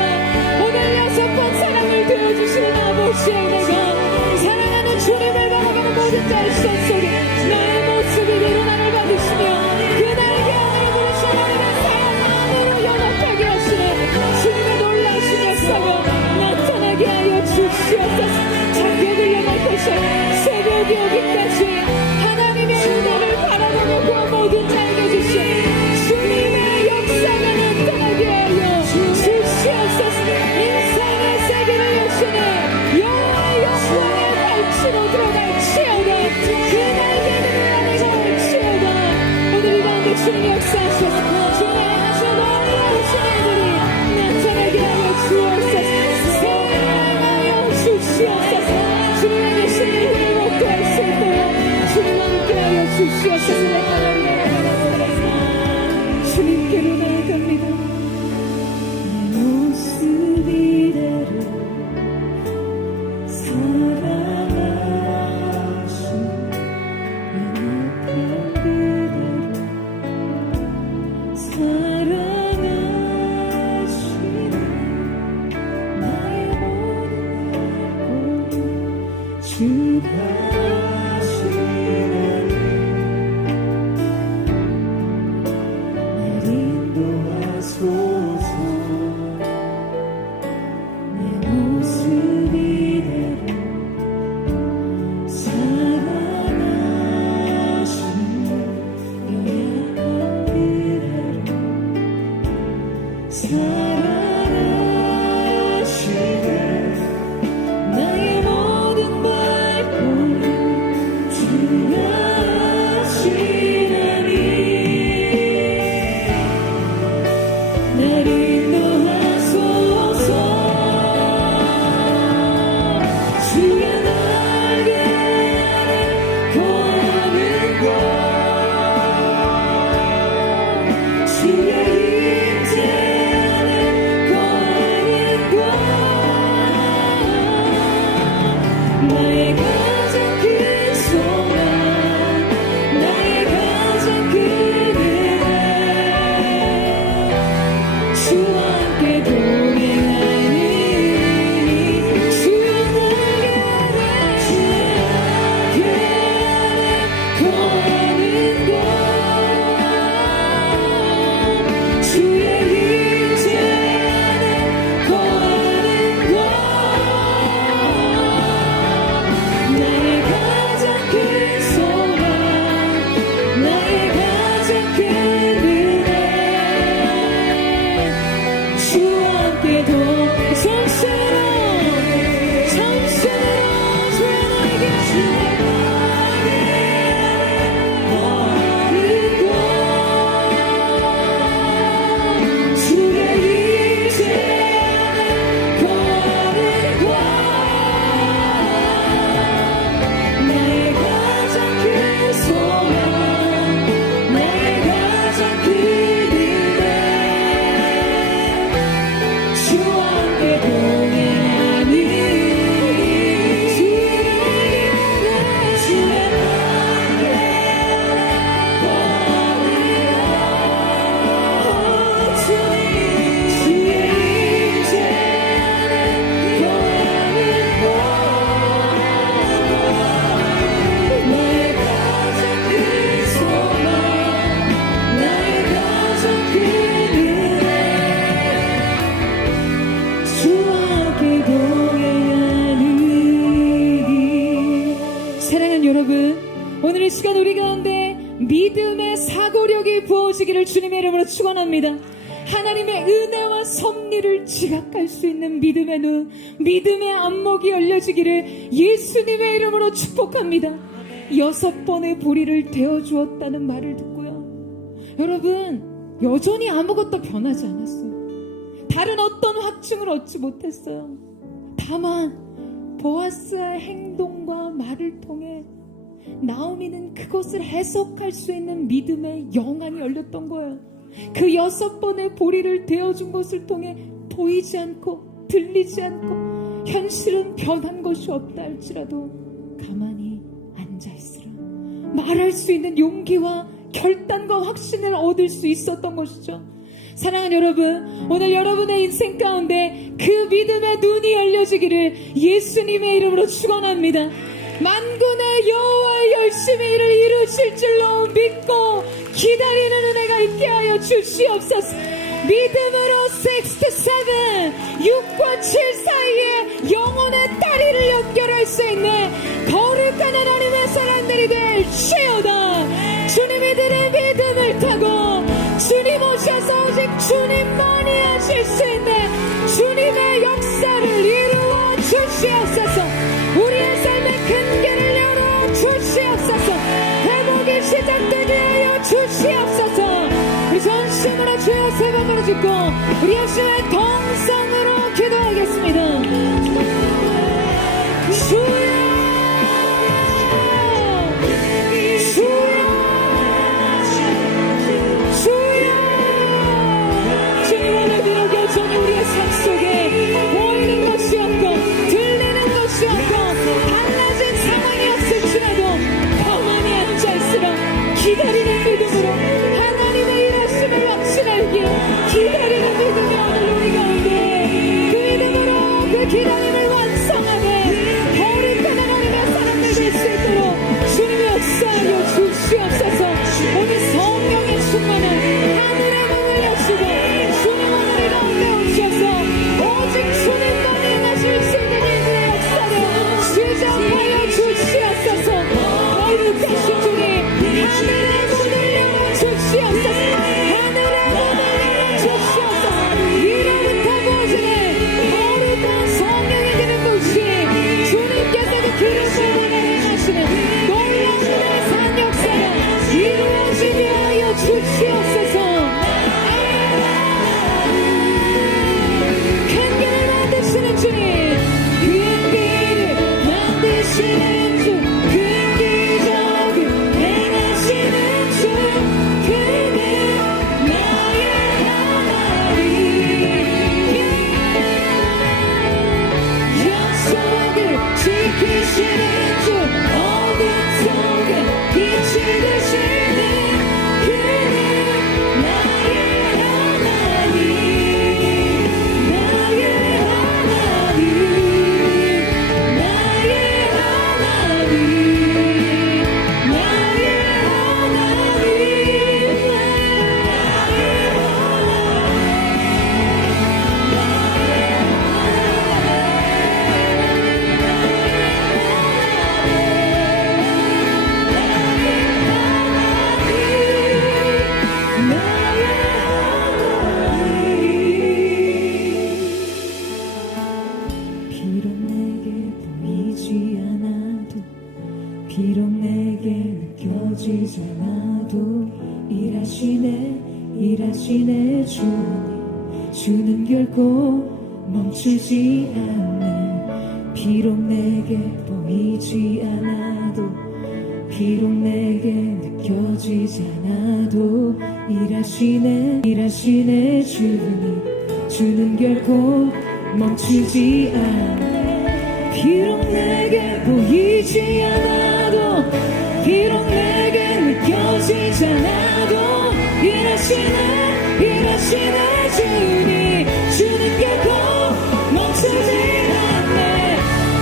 오늘 6번 사랑을 되어주시는 아버지의 은혜가 사랑하는 주님을 바라보는 모든 자의 시선 속에 너의 모습이 일어남을 받으시며 그 날개 안에 부르신 하나님의 사랑 안으로 연합하게 하시는 주님의 놀라신 역사가 나타나게 하여 주시옵소서. 자격을 영합하셔 새벽이 오기까지 하나님의 은혜를 바라보며 구한 모든 자에게 주신 주님의 역사가 나타나게 하여 주시옵소서. 인생의 세계를 여시는 여호와의 영광의 발치로 들어갈지어다. 그 날개를 안에 걸지어다. 오늘 이 가운데 주님 역사하셔서 주님의 하나님 놀라우신 애들이 나타나게 하여 주옵소서. 사랑하여 주시옵소서. 주님의 계시는 힘을 얻게 할 수 있도록 주님 함께하여 주시옵소서. 주님께로 나아갑니다. 내 모습 이대로 살아가신 연약한 그대로 사랑하시는 나의 모든 걸 주가 하시는 믿음의 사고력이 부어지기를 주님의 이름으로 축원합니다. 하나님의 은혜와 섭리를 지각할 수 있는 믿음의 눈, 믿음의 안목이 열려지기를 예수님의 이름으로 축복합니다. 6번의 보리를 데워주었다는 말을 듣고요, 여러분 여전히 아무것도 변하지 않았어요. 다른 어떤 확증을 얻지 못했어요. 다만 보아스의 행동과 말을 통해 나오미는 그것을 해석할 수 있는 믿음의 영안이 열렸던 거예요. 그 6번의 보리를 데워준 것을 통해 보이지 않고 들리지 않고 현실은 변한 것이 없다 할지라도 가만히 앉아있으라 말할 수 있는 용기와 결단과 확신을 얻을 수 있었던 것이죠. 사랑하는 여러분, 오늘 여러분의 인생 가운데 그 믿음의 눈이 열려지기를 예수님의 이름으로 축원합니다. 만군의 여호와 열심히 일을 이루실 줄로 믿고 기다리는 은혜가 있게 하여 주시옵소서. 믿음으로 6-7, 6과 7 사이에 영혼의 다리를 연결할 수 있는 거룩한 하나님의 사람들이 될지어다. 주님이들의 믿음을 타고 주님 오셔서 오직 주님만이 하실 수 있는 주님의 역사를 이루어 주시옵소서. 우리의 삶의 큰 길을 열어 주시옵소서. 회복이 시작되게 하여 주시옵소서. 우리 전심으로 주여 세 번 부르짖고 우리 역시의 동성으로 기도하겠습니다. 주여 주님, 오늘도 여전히 우리의 삶 속에 보이는 것이 없고 들리는 것이 없고 달라진 상황이 없을지라도 가만히 앉아있으라. 기다리는 믿음으로 하나님의 일하심을 확신하기에 기다리는 믿음이 오늘 우리 가운데 그 믿음으로 그 기다림을 완성하되 거룩한 하나님의 사람들 될 수 있도록 주님의 역사하여 주시옵소서. 오늘 성령의 충만한 하늘의 문을 여시고 주님 오늘 이 가운데 오셔서 오직 주님만이 행하실 수 있는 일들의 역사를 시작하여 주시옵소서. 거룩하신 주님, 하늘의 문을 열어주시옵소서. 하늘의 문을 열어주시옵소서. 이로부터 보시는 거룩한 성령이 되는 곳이 주님께서 그 기름 부음을 행하시는 놀라운 산 역사가 이루어지게 하여 주시옵소서. 큰 길을 만드시는 주님, 큰 길을 만드시는 주, 큰 기적을 행하시는 주, 그는 나의 하나님. 약속을 지키시는 주, 어둠 속에 빛이 되시는 그는 나의 하나님. 나의 하나님, 나의 하나님, 나의 비록 내게 보이지 않아도 비록 내게 느껴지지 않아도 일하시네 주는 결코 멈추지 않네. 비록 내게 보이지 않아도 비록 내게 느껴지지 않아도 일하시네 주는 결코 멈추지 않아. 비록 내게 보이지 않아도 비록 내게 느껴지지 않아도 일하시네 주는 결코 멈추지 않네.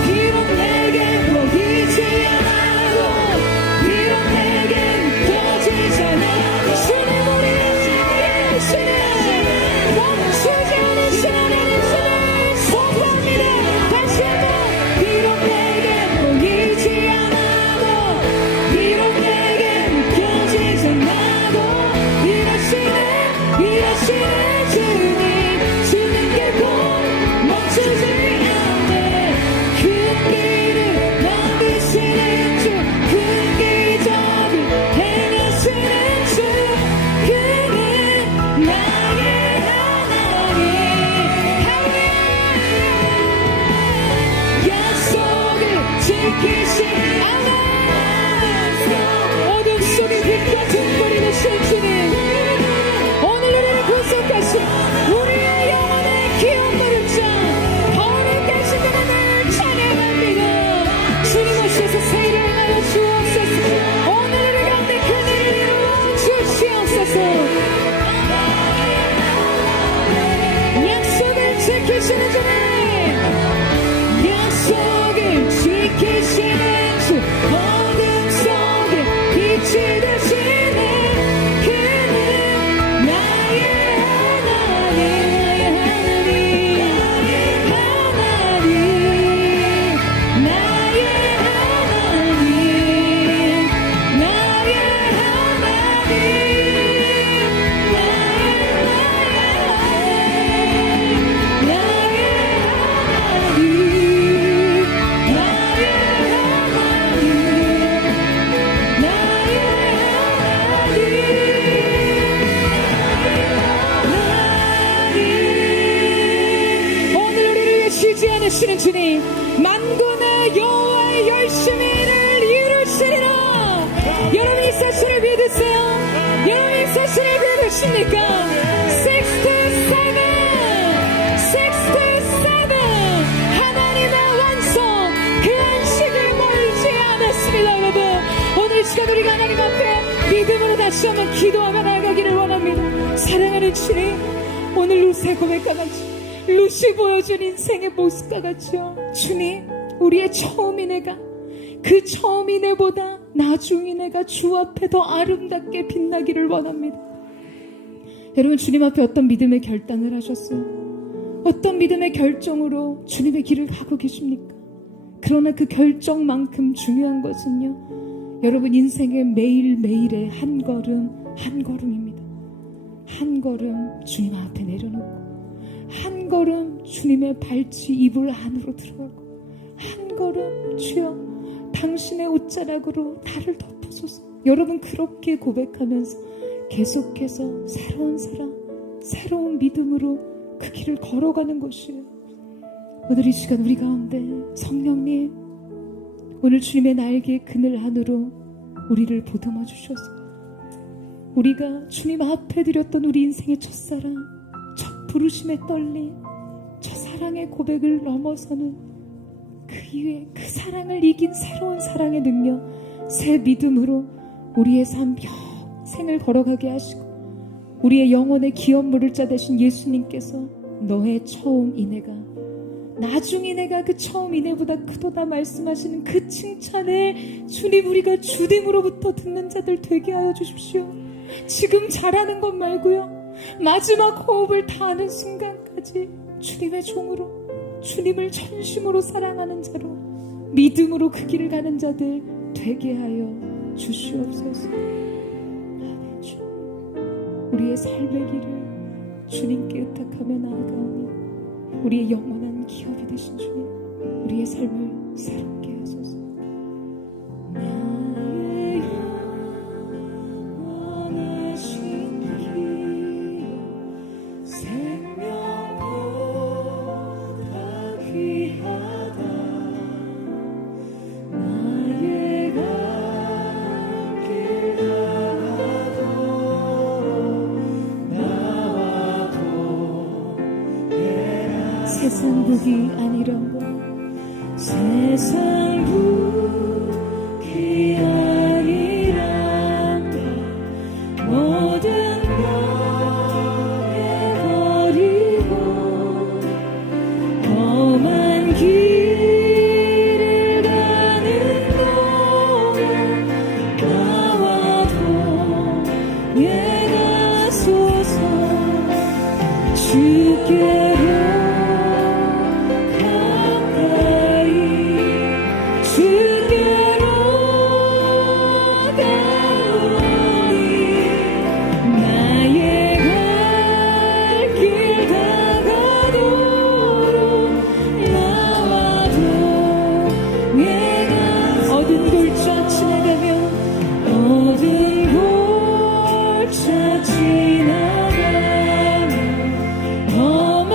비록 내게 보이지 않아도 비록 내게 느껴지지 않아도 주님 우리 일하시네. 멈추지 않으신 하나님 주님 선포합니다. 다시 한번 비록 내게 보이지 않아도 비록 내게 느껴지지 이루시는 주님, 만군의 여호와의 열심히를 이루시리라. 여러분 이 사실을 믿으세요? 여러분 이 사실을 믿으십니까? 6-7 하나님의 완성, 그 안식을 멀지 않았습니다. 여러분 오늘 이 시간 우리가 하나님 앞에 믿음으로 다시 한번 기도하며 나아가기를 원합니다. 사랑하는 주님, 오늘 루시의 고백과 같이, 루시 보여준 인생의 모습과 같이요, 주님, 우리의 처음 인애가 그 처음 인애보다 나중 인애가 주 앞에 더 아름답게 빛나기를 원합니다. 여러분 주님 앞에 어떤 믿음의 결단을 하셨어요? 어떤 믿음의 결정으로 주님의 길을 가고 계십니까? 그러나 그 결정만큼 중요한 것은요, 여러분 인생의 매일매일의 한 걸음 한 걸음입니다. 한 걸음 주님 앞에 내려놓고, 한 걸음 주님의 발치 이불 안으로 들어가고, 한 걸음 주여 당신의 옷자락으로 나를 덮으소서. 여러분 그렇게 고백하면서 계속해서 새로운 사랑, 새로운 믿음으로 그 길을 걸어가는 것이에요. 오늘 이 시간 우리 가운데 성령님, 오늘 주님의 날개의 그늘 안으로 우리를 보듬어 주셔서 우리가 주님 앞에 드렸던 우리 인생의 첫사랑, 첫 부르심의 떨림, 첫 사랑의 고백을 넘어서는 그 이후에 그 사랑을 이긴 새로운 사랑의 능력, 새 믿음으로 우리의 삶 평생을 걸어가게 하시고, 우리의 영혼의 기업물을 짜 되신 예수님께서 너의 처음 인애가 나중 인애가 그 처음 인애보다 크도다 말씀하시는 그 칭찬을 주님, 우리가 주님으로부터 듣는 자들 되게 하여 주십시오. 지금 잘하는 것 말고요, 마지막 호흡을 다하는 순간까지 주님의 종으로, 주님을 전심으로 사랑하는 자로, 믿음으로 그 길을 가는 자들 되게 하여 주시옵소서. 아멘. 주님, 우리의 삶의 길을 주님께 의탁하며 나아가오니 우리의 영원한 기업이 되신 주님, 우리의 삶을 새롭게 하소서. 나의 영원하신 길, 생명보다 귀하다. 나의 갈 길 나와도 세상 복이 아니란 것, 세상 복이 아니란 것, 모든 걸 버리고 험한 길을 가는 동안 나와도 내가 서서 주께로 가까이, 주께로 가오니 나의 갈 길 다가도록 나와도 내가 어두운 골짜 지나가며, 어두운 골짜 지나가며 험한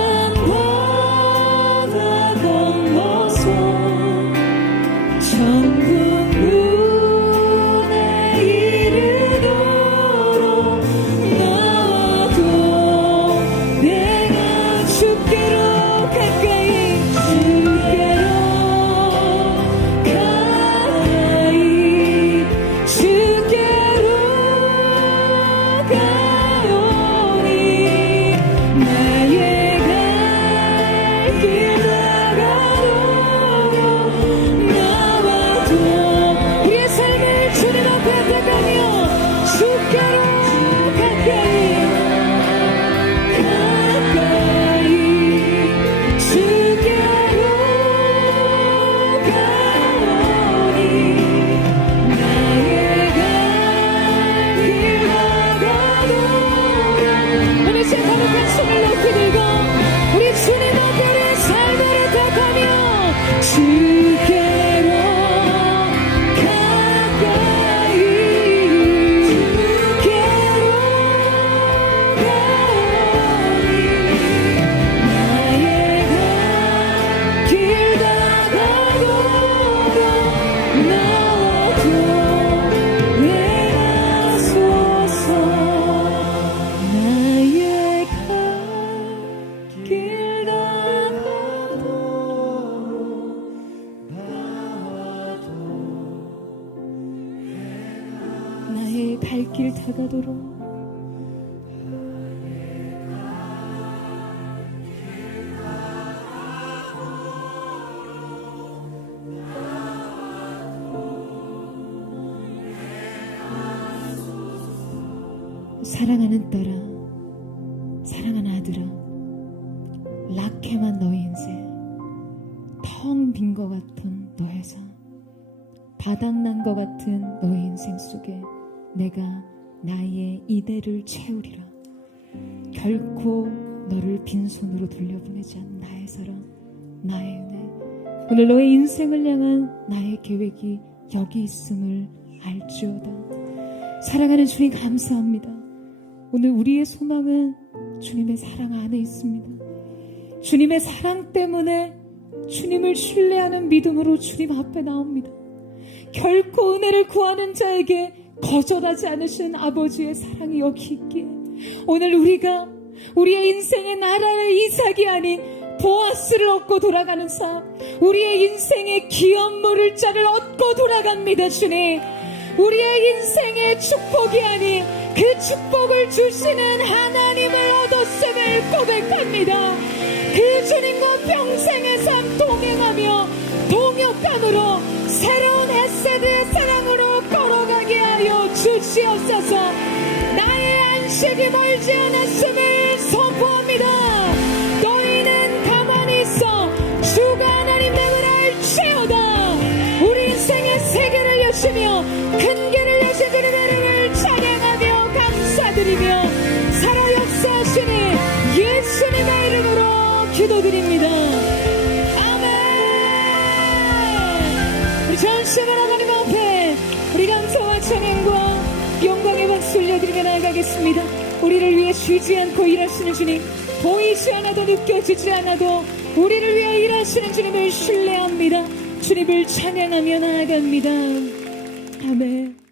길 다가도록 사랑하는 딸아, 사랑하는 아들아, 낙해만 너의 인생, 텅 빈 것 같은 너의 삶, 바닥난 것 같은 너의 인생 속에 내가 나의 이대를 채우리라. 결코 너를 빈손으로 돌려보내지 않는 나의 사랑, 나의 은혜, 오늘 너의 인생을 향한 나의 계획이 여기 있음을 알지어다. 사랑하는 주님 감사합니다. 오늘 우리의 소망은 주님의 사랑 안에 있습니다. 주님의 사랑 때문에 주님을 신뢰하는 믿음으로 주님 앞에 나옵니다. 결코 은혜를 구하는 자에게 거절하지 않으신 아버지의 사랑이 여기 있기에 오늘 우리가 우리의 인생의 나라의 이삭이 아닌 보아스를 얻고 돌아가는 삶, 우리의 인생의 기업물을 자를 얻고 돌아갑니다. 주님, 우리의 인생의 축복이 아닌 그 축복을 주시는 하나님을 얻었음을 고백합니다. 그 주님과 평생의 삶 동행하며 동역함으로 새로운 헤세드의 사랑으로 걸어가게 하여 주시옵소서. 나의 안식이 멀지 않았음을 선포합니다. 너희는 가만히 있어 주가 하나님 됨을 알지어다. 우리 인생의 세계를 여시며 큰 길을 여신 주님의 이름을 찬양하며 감사드리며 살아 역사하시니 예수님의 이름으로 기도드립니다. 아멘. 우리 전심을 하나님 앞에 우리 감사와 찬양과 영광의 박수 올려드리며 나아가겠습니다. 우리를 위해 쉬지 않고 일하시는 주님, 보이지 않아도 느껴지지 않아도 우리를 위해 일하시는 주님을 신뢰합니다. 주님을 찬양하며 나아갑니다. 아멘.